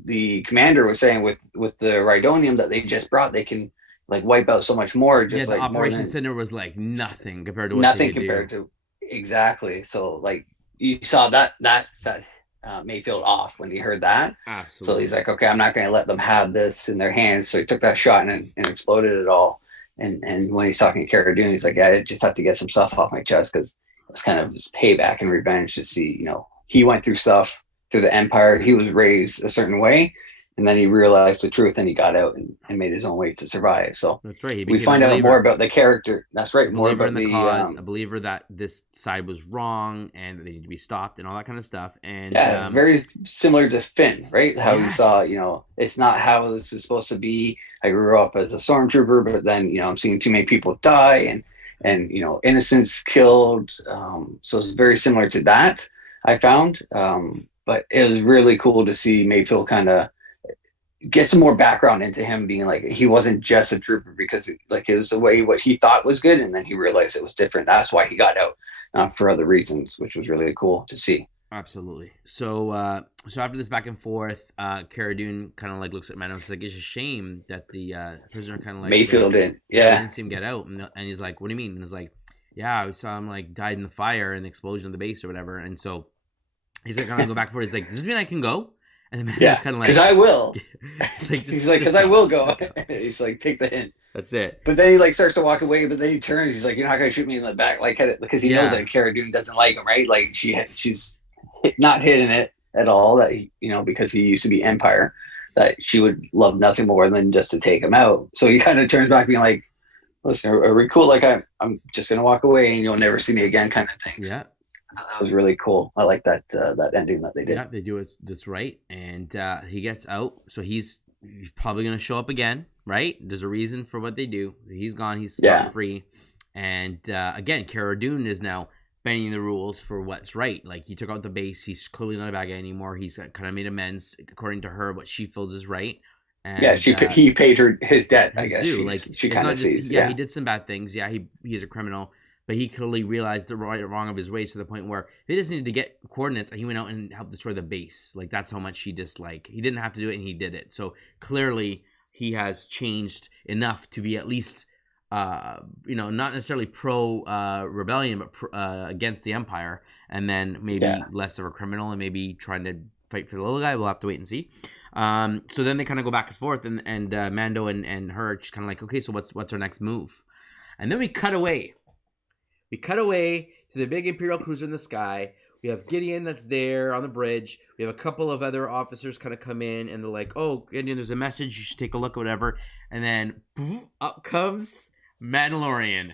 the commander was saying with the Rhydonium that they just brought, they can like wipe out so much more. Just the like Operation Center was like nothing compared to what they could do. Exactly. So like you saw that set Mayfield off when he heard that. Absolutely. So he's like, okay, I'm not going to let them have this in their hands. So he took that shot and exploded it all. And when he's talking to Cara Dune, he's like, yeah, I just have to get some stuff off my chest because it was kind of his payback and revenge to see, he went through stuff through the Empire. He was raised a certain way, and then he realized the truth and he got out and made his own way to survive. So that's right. We find out more about the character. That's right. More about the cause, a believer that this side was wrong and that they need to be stopped and all that kind of stuff. And very similar to Finn, right? How you saw, it's not how this is supposed to be. I grew up as a stormtrooper, but then, I'm seeing too many people die and innocents killed. So it's very similar to that, I found. But it was really cool to see Mayfield kind of get some more background into him being like, he wasn't just a trooper because it was the way what he thought was good. And then he realized it was different. That's why he got out, not for other reasons, which was really cool to see. Absolutely. So after this back and forth, Cara Dune kind of like looks at Mando and says like, it's a shame that the prisoner kind of like Mayfield didn't see him get out. And he's like, what do you mean? And it's like, yeah, we saw him like died in the fire in the explosion of the base or whatever. And so he's like kind of go back and forth. He's like, does this mean I can go? And the Mando's kind of like, because I will. He's like, because I will go. He's like, take the hint. That's it. But then he like starts to walk away, but then he turns. He's like, you're not gonna shoot me in the back, like because he knows that Cara Dune doesn't like him, right? Like she's not hitting it at all. That because he used to be Empire, that she would love nothing more than just to take him out. So he kind of turns back, being like, listen, are we cool? Like I'm just gonna walk away and you'll never see me again, kind of thing. Yeah. That was really cool. I like that ending that they did. Yeah, they do it this right, and he gets out. So he's probably going to show up again, right? There's a reason for what they do. He's gone. He's free, and again, Cara Dune is now bending the rules for what's right. Like he took out the base. He's clearly not a bad guy anymore. He's kind of made amends according to her. What she feels is right. And, he paid her his debt. I guess she kind of sees. Yeah, he did some bad things. Yeah, he is a criminal. But he clearly realized the right or wrong of his ways to the point where they just needed to get coordinates, and he went out and helped destroy the base. Like that's how much he disliked. He didn't have to do it, and he did it. So clearly, he has changed enough to be at least, not necessarily pro rebellion, but against the Empire, and then maybe less of a criminal, and maybe trying to fight for the little guy. We'll have to wait and see. So then they kind of go back and forth, and Mando and her just kind of like, okay, so what's our next move? And then we cut away. We cut away to the big Imperial cruiser in the sky. We have Gideon that's there on the bridge. We have a couple of other officers kind of come in, and they're like, oh, Gideon, there's a message. You should take a look or whatever. And then poof, up comes Mandalorian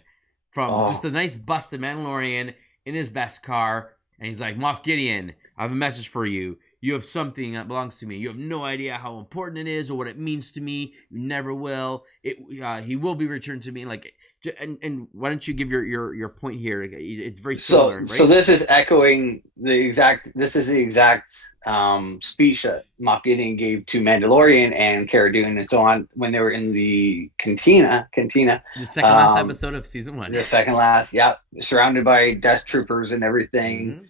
from just a nice busted Mandalorian in his best car. And he's like, Moff Gideon, I have a message for you. You have something that belongs to me. You have no idea how important it is or what it means to me. You never will. He will be returned to me. Like, and why don't you give your point here? It's very similar. Right? So this is echoing the exact speech that Moff Gideon gave to Mandalorian and Cara Dune and so on when they were in the cantina. The second last episode of season 1. The second last, surrounded by death troopers and everything. Mm-hmm.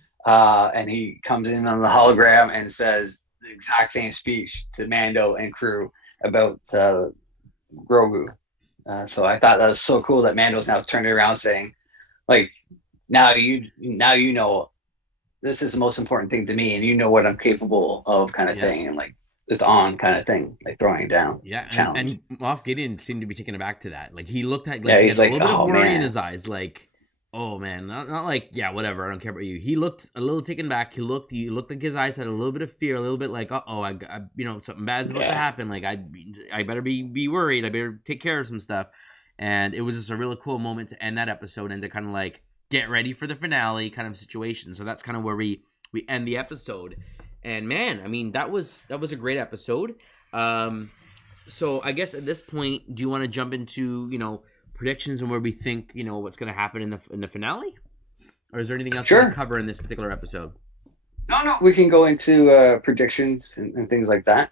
And he comes in on the hologram and says the exact same speech to Mando and crew about Grogu. So I thought that was so cool that Mando's now turning around saying, like, now you know this is the most important thing to me, and you know what I'm capable of, kind of thing, and like it's on kind of thing, like throwing it down. Yeah, and Moff Gideon seemed to be taken aback to that. Like he looked like he had a little bit of worry in his eyes, like. Oh man, not like whatever. I don't care about you. He looked a little taken back. He looked like his eyes had a little bit of fear, a little bit like, I something bad's about to happen. Like I better be worried. I better take care of some stuff. And it was just a really cool moment to end that episode and to kind of like get ready for the finale kind of situation. So that's kind of where we end the episode. And man, I mean, that was a great episode. So I guess at this point, do you want to jump into, predictions and where we think, what's going to happen in the finale? Or is there anything else to cover in this particular episode? No, we can go into predictions and things like that.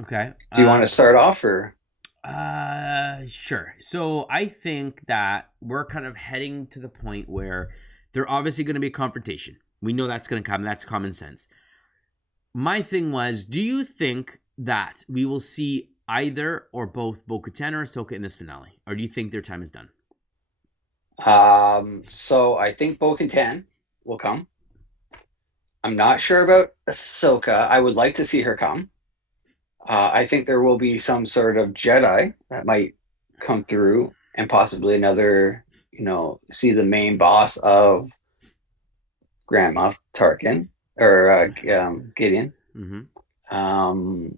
Okay. Do you want to start off or? Sure. So I think that we're kind of heading to the point where they're obviously going to be a confrontation. We know that's going to come. That's common sense. My thing was, do you think that we will see either or both Bo-Katan or Ahsoka in this finale? Or do you think their time is done? So I think Bo-Katan will come. I'm not sure about Ahsoka. I would like to see her come. I think there will be some sort of Jedi that might come through and possibly another, see the main boss of Grand Moff Tarkin or Gideon. Mm-hmm.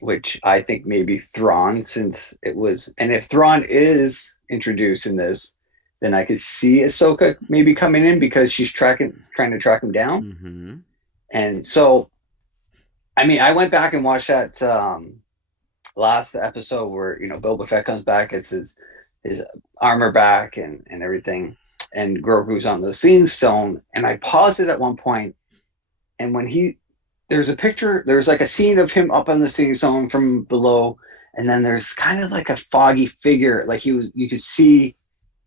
Which I think maybe Thrawn, since it was, and if Thrawn is introduced in this, then I could see Ahsoka maybe coming in because she's trying to track him down. Mm-hmm. And so, I mean, I went back and watched that last episode where, Boba Fett comes back, it's his armor back and everything, and Grogu's on the Seeing Stone, and I paused it at one point, and when there's like a scene of him up on the Seeing Stone from below, and then there's kind of like a foggy figure, like you could see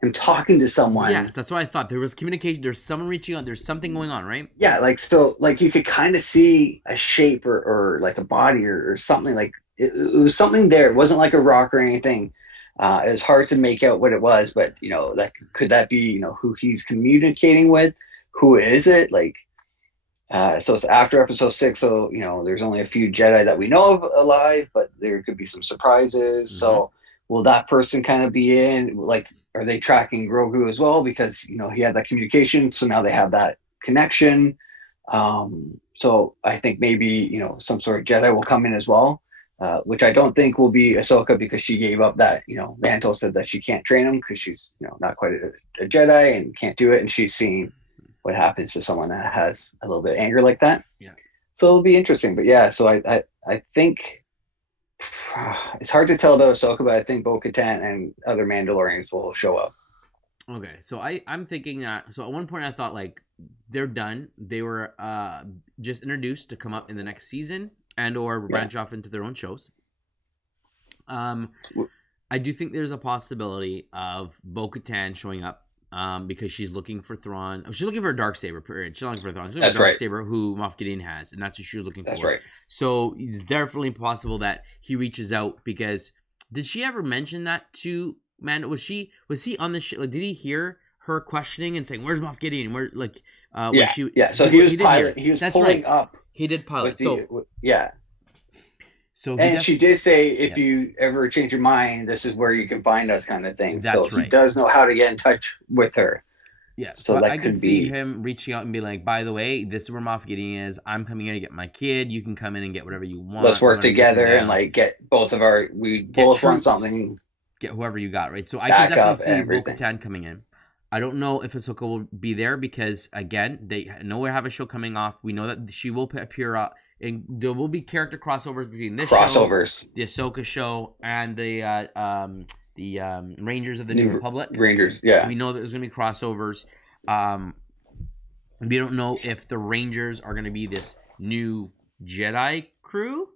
him talking to someone. Yes, that's what I thought. There was communication. There's someone reaching out. There's something going on, right? Yeah, like you could kind of see a shape or like a body or something. Like it was something there. It wasn't like a rock or anything. It was hard to make out what it was, but could that be who he's communicating with? Who is it? Like, so it's after episode 6, so there's only a few Jedi that we know of alive, but there could be some surprises. Mm-hmm. So will that person kind of be in? Like, are they tracking Grogu as well? Because, he had that communication. So now they have that connection. So I think maybe, some sort of Jedi will come in as well, which I don't think will be Ahsoka because she gave up that, Mantle said that she can't train him because she's, not quite a Jedi and can't do it. And she's seen what happens to someone that has a little bit of anger like that. Yeah. So it'll be interesting. But yeah, so I think it's hard to tell about Ahsoka, but I think Bo-Katan and other Mandalorians will show up. Okay, so I'm thinking that. So at one point I thought like they're done. They were just introduced to come up in the next season and or branch off into their own shows. I do think there's a possibility of Bo-Katan showing up because she's looking for Thrawn. She's looking for a Darksaber. Period. She's not looking for Thrawn. She's looking for a Darksaber who Moff Gideon has, and that's what she was looking for. That's right. So it's definitely possible that he reaches out because did she ever mention that to Man? Was he on the ship? Like, did he hear her questioning and saying, "Where's Moff Gideon?" Where So he was pilot. He was pulling up. He did pilot. So she did say, if you ever change your mind, this is where you can find us, kind of thing. That's right. He does know how to get in touch with her. Yeah. So I could see him reaching out and be like, by the way, this is where Moff Gideon is. I'm coming here to get my kid. You can come in and get whatever you want. Let's work together and like get both of our. We both want something. Get whoever you got, right? So I can definitely see Bo-Katan coming in. I don't know if Ahsoka will be there because again, they know we have a show coming off. We know that she will appear. And there will be character crossovers between this show, the Ahsoka show, and the Rangers of the New Republic. Rangers, yeah. We know that there's going to be crossovers. We don't know if the Rangers are going to be this new Jedi crew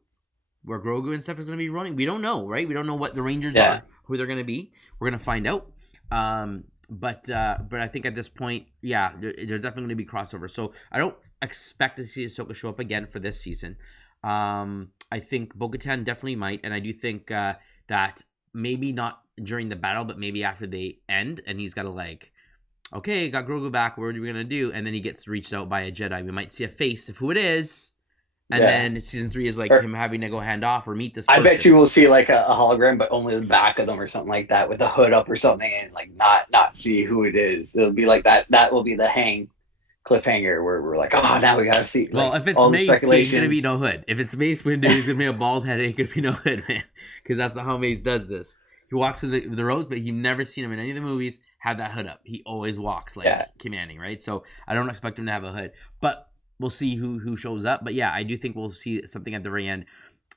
where Grogu and stuff is going to be running. We don't know, right? We don't know what the Rangers are, who they're going to be. We're going to find out. But I think at this point, there's definitely going to be crossovers. So I don't expect to see Ahsoka show up again for this season. I think Bo-Katan definitely might, and I do think that maybe not during the battle, but maybe after they end, and he's got to like, okay, got Grogu back, what are we going to do? And then he gets reached out by a Jedi. We might see a face of who it is. And then season 3 is like him having to go hand off or meet this person. I bet you will see like a hologram, but only the back of them or something like that with a hood up or something, and like not see who it is. It'll be like that. That will be the cliffhanger where we're like, oh, now we gotta see. Like, well, if it's Mace, he's gonna be no hood. If it's Mace Windu, he's gonna be a bald head. Ain't gonna be no hood, man. Because that's not how Mace does this. He walks through the roads, but you've never seen him in any of the movies have that hood up. He always walks like commanding, right? So I don't expect him to have a hood, but we'll see who shows up. But yeah, I do think we'll see something at the very end.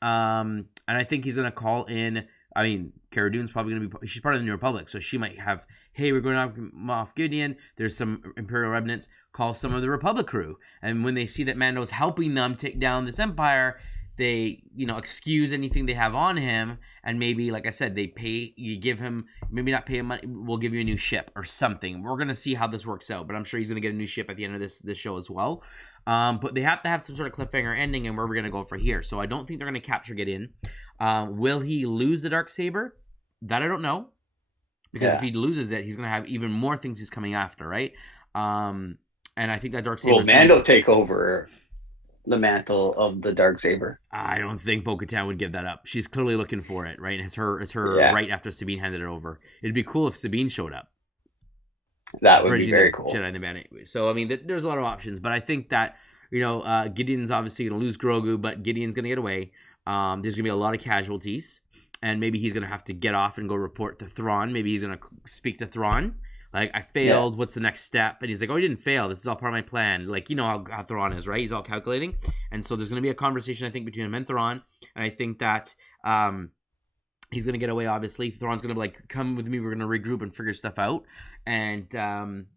And I think he's gonna call in. I mean, Cara Dune's probably gonna be. She's part of the New Republic, so she might have. Hey, we're going off Moff Gideon. There's some Imperial remnants. Call some of the Republic crew, and when they see that Mando's helping them take down this Empire, they excuse anything they have on him, and maybe, like I said, they pay. You give him, maybe not pay him money. We'll give you a new ship or something. We're gonna see how this works out, but I'm sure he's gonna get a new ship at the end of this show as well. But they have to have some sort of cliffhanger ending, and where we're gonna go for here. So I don't think they're gonna capture Gideon. Will he lose the Darksaber? That I don't know, because if he loses it, he's gonna have even more things he's coming after, right? And I think that Darksaber. Will Mando take over the mantle of the Darksaber? I don't think Bo-Katan would give that up. She's clearly looking for it, right? It's her right after Sabine handed it over. It'd be cool if Sabine showed up. That would be very cool. Jedi in the band anyway. So I mean, there's a lot of options, but I think that Gideon's obviously going to lose Grogu, but Gideon's going to get away. There's going to be a lot of casualties, and maybe he's going to have to get off and go report to Thrawn. Maybe he's going to speak to Thrawn. Like, I failed. What's the next step? And he's like, oh, you didn't fail. This is all part of my plan. Like, you know how Thrawn is, right? He's all calculating. And so there's going to be a conversation, I think, between him and Thrawn. And I think that he's going to get away, obviously. Thrawn's going to be like, come with me. We're going to regroup and figure stuff out. And, Grogu's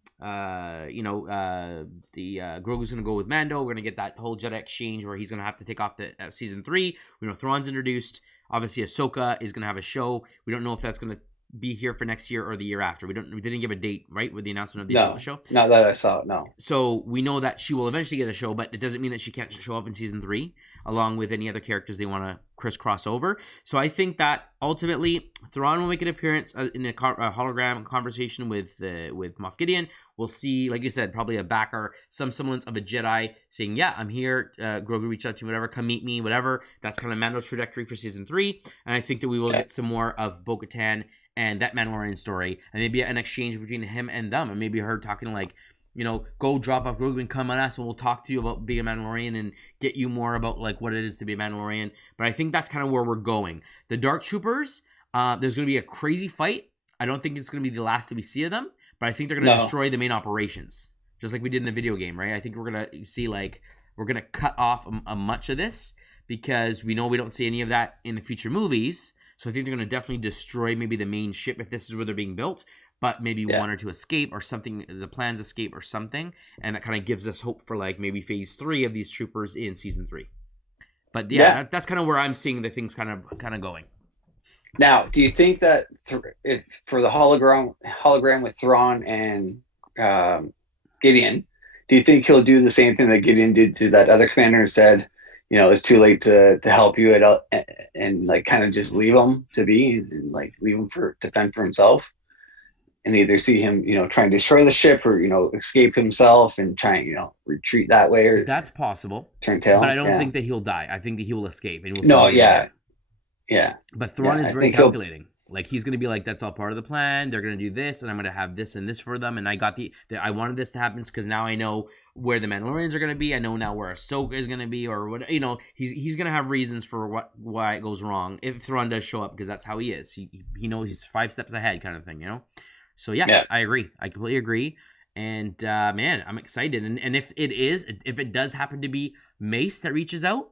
going to go with Mando. We're going to get that whole Jedi exchange where he's going to have to take off the season 3. We know Thrawn's introduced. Obviously, Ahsoka is going to have a show. We don't know if that's going to be here for next year or the year after. We didn't give a date, right, with the announcement of the Ahsoka show. Not that I saw. No. So we know that she will eventually get a show, but it doesn't mean that she can't show up in season 3, along with any other characters they want to crisscross over. So I think that ultimately Thrawn will make an appearance in a hologram conversation with Moff Gideon. We'll see, like you said, probably a backer, some semblance of a Jedi saying, yeah, I'm here. Grogu reached out to me, whatever, come meet me, whatever. That's kind of Mando's trajectory for season 3. And I think that we will get some more of Bo-Katan and that Mandalorian story, and maybe an exchange between him and them, and maybe her talking like, go drop off Grogu and come on us, and we'll talk to you about being a Mandalorian and get you more about like what it is to be a Mandalorian. But I think that's kind of where we're going. The Dark Troopers, there's going to be a crazy fight. I don't think it's going to be the last that we see of them, but I think they're going to destroy the main operations, just like we did in the video game, right? I think we're going to see we're going to cut off a much of this because we know we don't see any of that in the future movies. So I think they're going to definitely destroy maybe the main ship if this is where they're being built, but maybe one or two escape or something, the plans escape or something, and that kind of gives us hope for like maybe phase 3 of these troopers in season 3. But that's kind of where I'm seeing the things kind of going. Now, do you think that if for the hologram with Thrawn and Gideon, do you think he'll do the same thing that Gideon did to that other commander and said, it's too late to help you and like kind of just leave him to be and like leave him to fend for himself, and either see him, trying to destroy the ship or, escape himself and try and, retreat that way, or that's possible. Turn tail. But I don't think that he'll die. I think that he will escape. And Yeah. But Thrawn is very calculating. Like, he's going to be like, that's all part of the plan. They're going to do this, and I'm going to have this and this for them. And I got I wanted this to happen because now I know where the Mandalorians are going to be. I know now where Ahsoka is going to be, or what, he's going to have reasons for why it goes wrong if Thrawn does show up, because that's how he is. He knows he's 5 steps ahead kind of thing, So yeah, I agree. I completely agree. And man, I'm excited. And if it does happen to be Mace that reaches out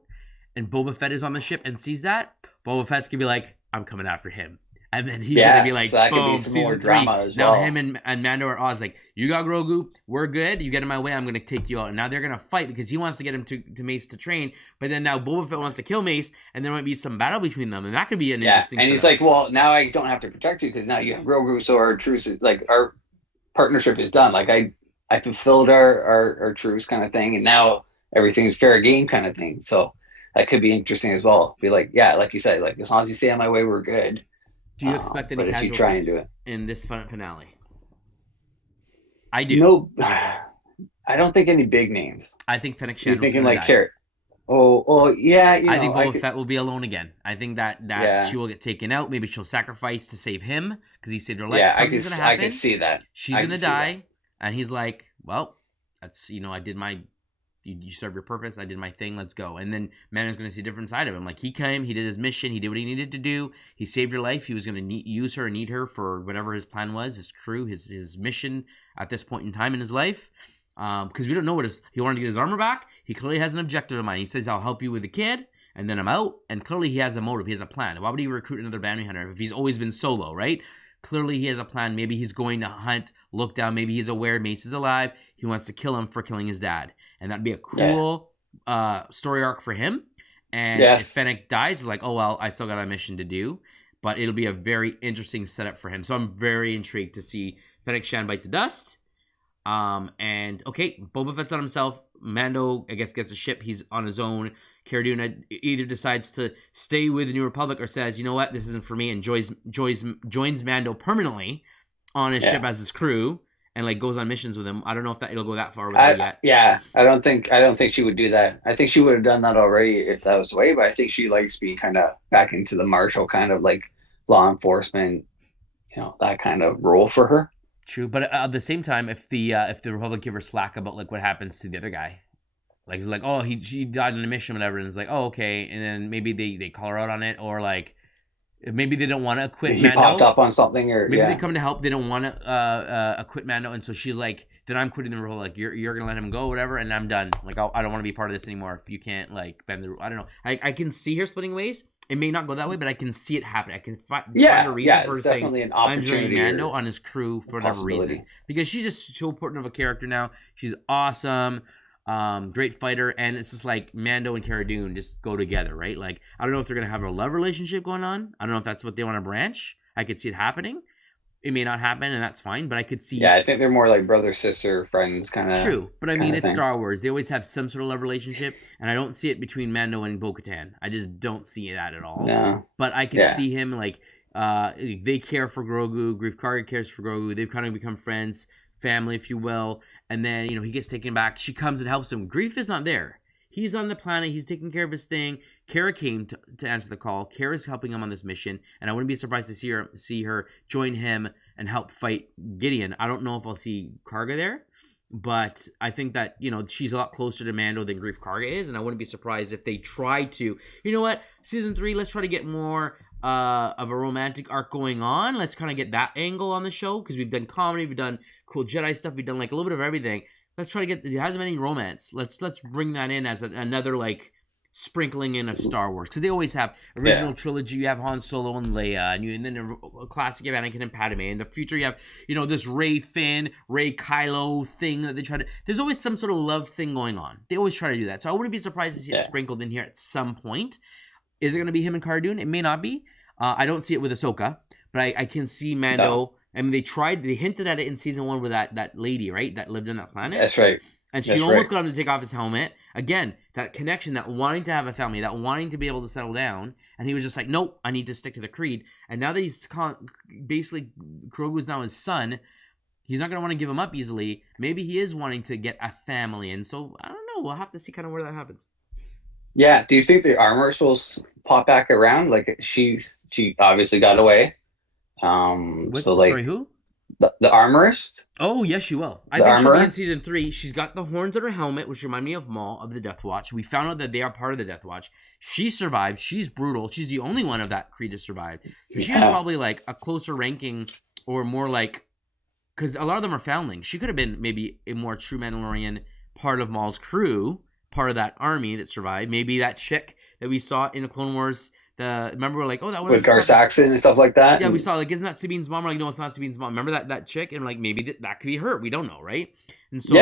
and Boba Fett is on the ship and sees that, Boba Fett's going to be like, I'm coming after him. And then he's going to be like, so that boom, could be some more season 3. drama as now well. him and Mando are Oz like, you got Grogu, we're good. You get in my way, I'm going to take you out. And now they're going to fight because he wants to get him to Mace to train. But then now Boba Fett wants to kill Mace, and there might be some battle between them. And that could be an interesting and he's like, well, now I don't have to protect you because now you have Grogu, so our truce is, like, our partnership is done. Like, I fulfilled our truce kind of thing, and now everything's fair game kind of thing. So that could be interesting as well. Be like, yeah, like you said, like, as long as you stay on my way, we're good. Do you expect any casualties in this finale? I do. No, I don't think any big names. I think Fennec Shand's You're thinking like Carrot. Oh, yeah. I think Boba Fett will be alone again. I think that she will get taken out. Maybe she'll sacrifice to save him because he saved her life. Yeah, Something's gonna happen. I can see that. She's gonna die, and he's like, "Well, that's I did my you serve your purpose. I did my thing. Let's go. And then Mando's going to see a different side of him. Like, he came, he did his mission, he did what he needed to do. He saved her life. He was going to use her and need her for whatever his plan was, his crew, his mission at this point in time in his life. Because we don't know he wanted to get his armor back. He clearly has an objective in mind. He says, I'll help you with the kid, and then I'm out. And clearly he has a motive. He has a plan. Why would he recruit another bounty hunter if he's always been solo, right? Clearly he has a plan. Maybe he's going to hunt, look down. Maybe he's aware Mace is alive. He wants to kill him for killing his dad. And that'd be a cool story arc for him. And if Fennec dies, it's like, oh, well, I still got a mission to do. But it'll be a very interesting setup for him. So I'm very intrigued to see Fennec Shan bite the dust. And okay, Boba Fett's on himself. Mando, I guess, gets a ship. He's on his own. Cara Dune either decides to stay with the New Republic or says, you know what, this isn't for me, and joins Mando permanently on his ship as his crew, and like goes on missions with him. I don't know if it'll go that far with her yet. Yeah, I don't think she would do that. I think she would have done that already if that was the way. But I think she likes being kind of back into the martial kind of like law enforcement, that kind of role for her. True, but at the same time, if the Republic give her slack about like what happens to the other guy, like oh she died in a mission, whatever, and it's like, oh okay, and then maybe they call her out on it, or like maybe they don't want to acquit Mando. He popped up on something, or maybe they come to help. They don't want to acquit Mando, and so she's like, then I'm quitting the Republic. You're gonna let him go, whatever, and I'm done. Like I don't want to be part of this anymore. If you can't like bend the, I don't know. I can see her splitting ways. It may not go that way, but I can see it happen. I can find a reason for her saying, I'm joining Mando on his crew for whatever reason. Because she's just so important of a character now. She's awesome, great fighter, and it's just like Mando and Cara Dune just go together, right? Like, I don't know if they're going to have a love relationship going on. I don't know if that's what they want to branch. I could see it happening. It may not happen, and that's fine, but I could see... Yeah, I think they're more like brother, sister, friends kind of... True, but I mean, it's Star Wars. They always have some sort of love relationship, and I don't see it between Mando and Bo-Katan. I just don't see that at all. No. But I can see him, like, they care for Grogu, Grief Karga cares for Grogu, they've kind of become friends, family, if you will, and then, he gets taken back. She comes and helps him. Grief is not there. He's on the planet. He's taking care of his thing. Cara came to answer the call. Kara's helping him on this mission, and I wouldn't be surprised to see her join him and help fight Gideon. I don't know if I'll see Karga there, but I think that, she's a lot closer to Mando than Grief Karga is, and I wouldn't be surprised if they try to, Season 3, let's try to get more of a romantic arc going on. Let's kind of get that angle on the show, because we've done comedy, we've done cool Jedi stuff, we've done like a little bit of everything. Let's try to get, it hasn't been any romance. Let's bring that in as another like sprinkling in of Star Wars, because they always have original trilogy. You have Han Solo and Leia, and then a classic of Anakin and Padme. In the future, you have this Rey Finn, Rey Kylo thing that they try to. There's always some sort of love thing going on. They always try to do that. So I wouldn't be surprised to see it sprinkled in here at some point. Is it going to be him and Cara Dune? It may not be. I don't see it with Ahsoka, but I can see Mando. No. I mean, they hinted at it in season 1 with that lady, right, that lived on that planet. That's right. And she almost got him to take off his helmet. Again, that connection, that wanting to have a family, that wanting to be able to settle down. And he was just like, nope, I need to stick to the creed. And now that he's basically, Grogu's now his son, he's not going to want to give him up easily. Maybe he is wanting to get a family. And so, I don't know. We'll have to see kind of where that happens. Yeah. Do you think the armors will pop back around? Like, she obviously got away. Sorry, who? The armorist? Oh, yes, she will. I think she'll be in season 3. She's got the horns on her helmet, which remind me of Maul of the Death Watch. We found out that they are part of the Death Watch. She survived. She's brutal. She's the only one of that creed to survive. So she has probably like a closer ranking, or more like, because a lot of them are foundlings. She could have been maybe a more true Mandalorian, part of Maul's crew, part of that army that survived. Maybe that chick that we saw in the Clone Wars. Remember, we're like, oh, that was with Gar Saxon and stuff like that. Yeah, we saw like, isn't that Sabine's mom? We're like, no, it's not Sabine's mom. Remember that chick? And like, maybe that could be her. We don't know, right? And so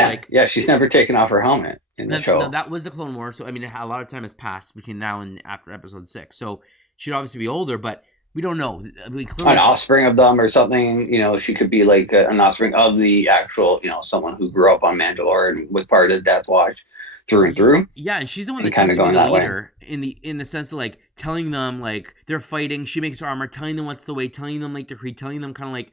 she's never taken off her helmet in the show. No, that was the Clone Wars. So I mean, a lot of time has passed between now and after Episode 6. So she'd obviously be older, but we don't know. An offspring of them or something. She could be like an offspring of the actual, someone who grew up on Mandalore and was part of the Death Watch through and through. Yeah, and she's the one that seems to be the leader in the sense of like telling them like they're fighting. She makes her armor, telling them what's the way, telling them like the creed, telling them kind of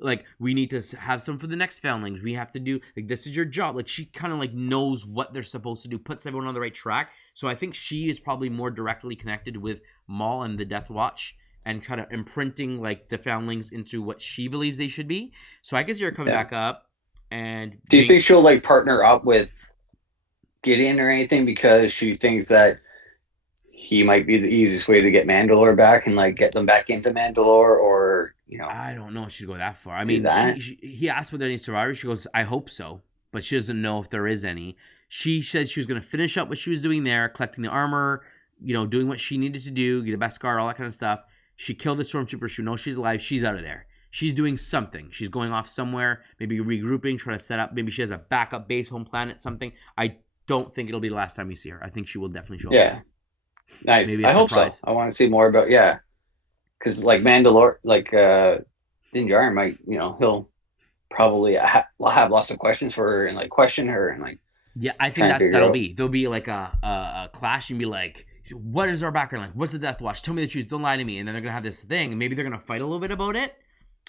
like we need to have some for the next foundlings. We have to do like this is your job. Like she kind of like knows what they're supposed to do, puts everyone on the right track. So I think she is probably more directly connected with Maul and the Death Watch, and kind of imprinting like the foundlings into what she believes they should be. So I can see her coming back up. And do you think she'll like partner up with Gideon or anything because she thinks that he might be the easiest way to get Mandalore back and like get them back into Mandalore, or I don't know if she'd go that far. I do mean, that. he asked were there any survivors. She goes, I hope so, but she doesn't know if there is any. She said she was going to finish up what she was doing there, collecting the armor, doing what she needed to do, get a Beskar, all that kind of stuff. She killed the stormtrooper. She knows she's alive. She's out of there. She's doing something. She's going off somewhere, maybe regrouping, trying to set up. Maybe she has a backup base, home planet, something. I don't think it'll be the last time we see her. I think she will definitely show up. Yeah, nice. Maybe a I hope so. surprise. I want to see more about because like Mandalore, like Din Djarin might, he'll probably have lots of questions for her and like question her and like Yeah, I try think and figure that'll out. be. There'll be like a clash and be like, what is our background like? What's the Death Watch? Tell me the truth. Don't lie to me. And then they're gonna have this thing, and maybe they're gonna fight a little bit about it,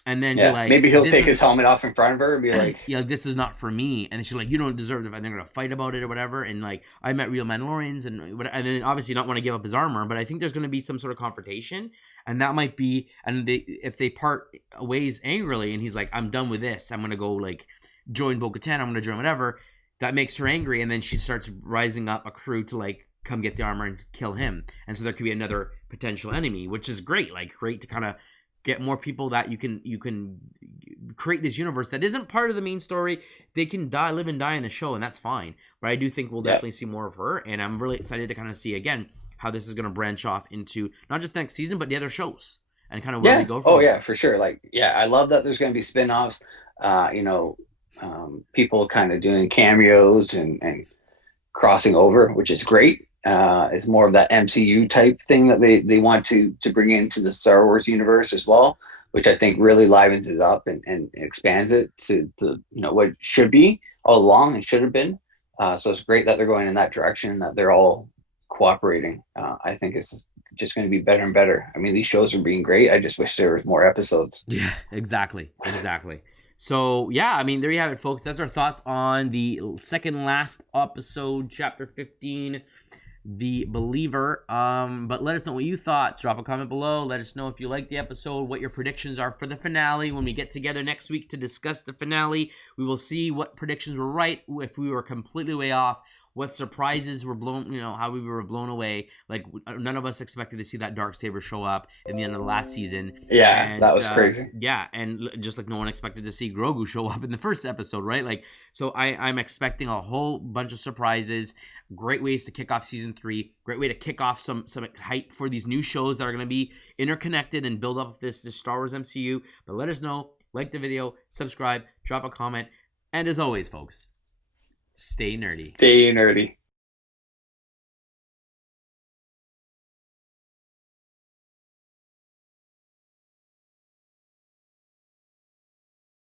and then be Yeah, like, maybe he'll this take is his helmet off in front of her and be like, this is not for me. And then she's like, you don't deserve it. And they're gonna fight about it or whatever. And like, I met real Mandalorians, and then obviously not want to give up his armor, but I think there's gonna be some sort of confrontation, and that might be, and if they part ways angrily, and he's like, I'm done with this. I'm gonna go like join Bo-Katan. I'm gonna join whatever. That makes her angry, and then she starts rising up a crew to like come get the armor and kill him. And so there could be another potential enemy, which is great. Like great to kind of get more people that you can create this universe that isn't part of the main story. They can live and die in the show, and that's fine. But I do think we'll definitely see more of her, and I'm really excited to kind of see again how this is going to branch off into not just next season, but the other shows and kind of where we go from there. yeah, for sure. Like, yeah, I love that there's going to be spin-offs. Uh, you know, people kind of doing cameos and crossing over, which is great. It's more of that MCU type thing that they want to bring into the Star Wars universe as well, which I think really livens it up and expands it to what it should be all along and should have been. So it's great that they're going in that direction, that they're all cooperating. I think it's just going to be better and better. I mean, these shows are being great. I just wish there was more episodes. Yeah, exactly. So yeah, I mean, there you have it, folks. That's our thoughts on the second last episode, chapter 15, The Believer. But let us know what you thought. Drop a comment below. Let us know if you liked the episode, what your predictions are for the finale. When we get together next week to discuss the finale, we will see what predictions were right, if we were completely way off, what surprises were blown, how we were blown away. Like, none of us expected to see that Darksaber show up in the end of the last season. Yeah, And that was crazy. yeah, and just like no one expected to see Grogu show up in the first episode, right? Like, so I'm expecting a whole bunch of surprises. Great ways to kick off season 3. Great way to kick off some hype for these new shows that are going to be interconnected and build up this Star Wars MCU. But let us know, like the video, subscribe, drop a comment, and as always, folks, stay nerdy. Stay nerdy.